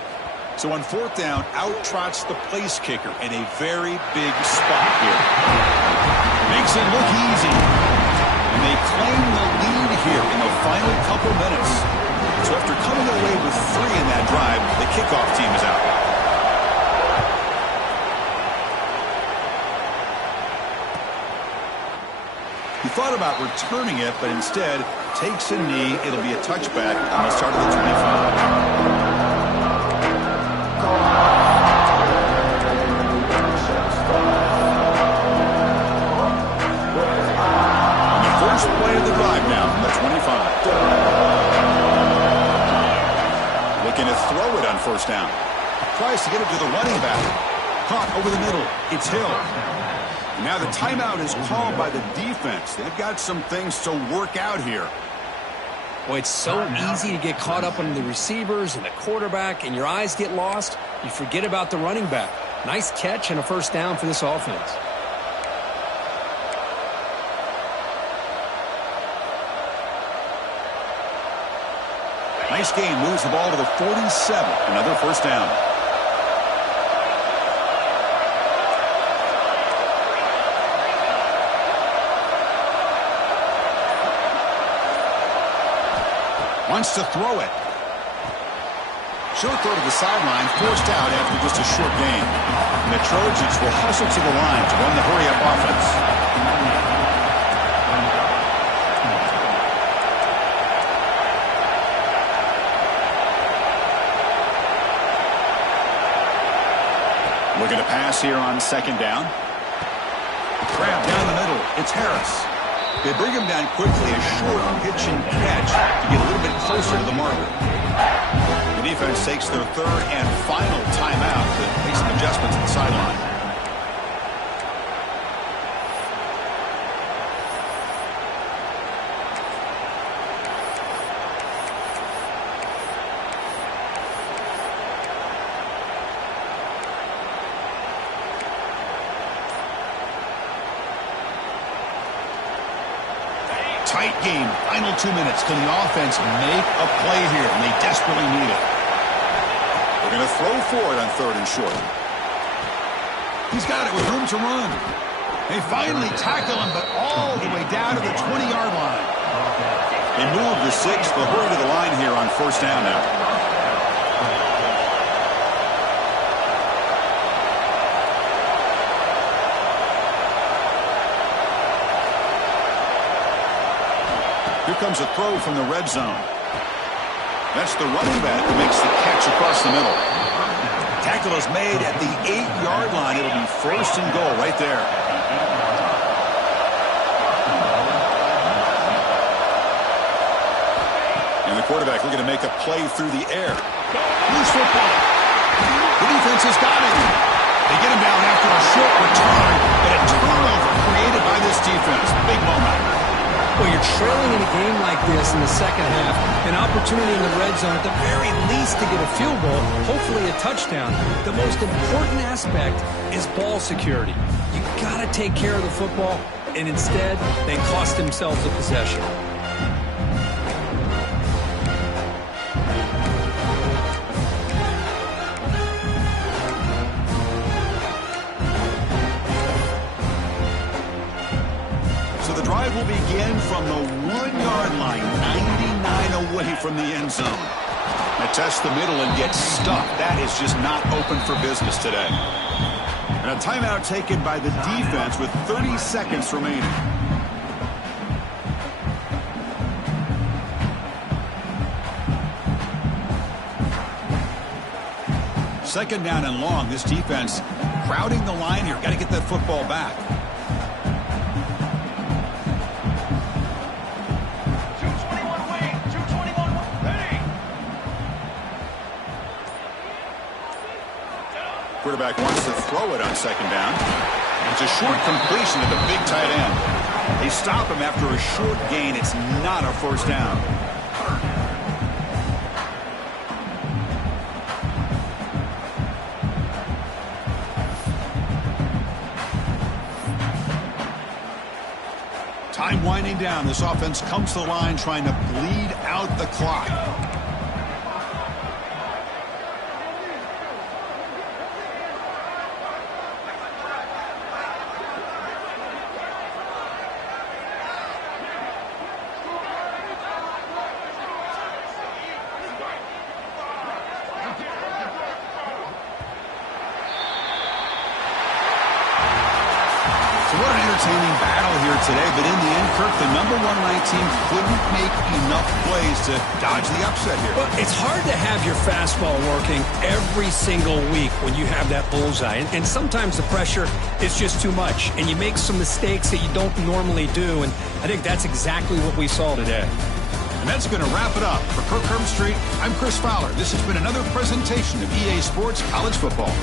So on 4th down, out trots the place kicker in a very big spot here. Makes it look easy. And they claim the lead here in the final couple minutes. So after coming away with 3 in that drive, the kickoff team is out. thought about returning it, but instead takes a knee. It'll be a touchback on the start of the 25. First play of the drive now from the 25. Looking to throw it on first down. Tries to get it to the running back. Caught over the middle. It's Hill. Now the timeout is called by the defense. They've got some things to work out here. Boy, it's so easy to get caught up on the receivers and the quarterback, and your eyes get lost. You forget about the running back. Nice catch and a first down for this offense. Nice gain, moves the ball to the 47. Another first down. Wants to throw it. Short throw to the sideline, forced out after just a short gain. And the Trojans will hustle to the line to run the hurry-up offense. Looking to pass here on second down. Grab down the middle. It's Harris. They bring him down quickly. A short pitch and catch to get a little bit closer to the marker. The defense takes their third and final timeout to make some adjustments at the sideline. Tight game. Final 2 minutes. Can the offense make a play here? And they desperately need it. They're going to throw for it on third and short. He's got it with room to run. They finally tackle him, but all the way down to the 20-yard line. They move the 6. They'll hurry to the line here on first down now. Here comes a throw from the red zone. That's the running back who makes the catch across the middle. Tackle is made at the 8-yard line. It'll be first and goal right there. And the quarterback looking to make a play through the air. Loose football. The defense has got it. They get him down after a short return, but a turnover created by this defense. Big moment. Well, you're trailing in a game like this in the second half, an opportunity in the red zone at the very least to get a field goal, hopefully a touchdown. The most important aspect is ball security. You got to take care of the football, and instead, they cost themselves a possession. Will begin from the 1-yard line, 99 away from the end zone. They test the middle and get stuck. That is just not open for business today. And a timeout taken by the defense with 30 seconds remaining. Second down and long. This defense crowding the line here. Got to get that football back. Quarterback wants to throw it on second down. It's a short completion to the big tight end. They stop him after a short gain. It's not a first down. Time winding down. This offense comes to the line trying to bleed out the clock. What an entertaining battle here today, but in the end, Kirk, the number 1 ranked team couldn't make enough plays to dodge the upset here. Well, it's hard to have your fastball working every single week when you have that bullseye. And sometimes the pressure is just too much, and you make some mistakes that you don't normally do. And I think that's exactly what we saw today. And that's going to wrap it up. For Kirk Herbstreit, I'm Chris Fowler. This has been another presentation of EA Sports College Football.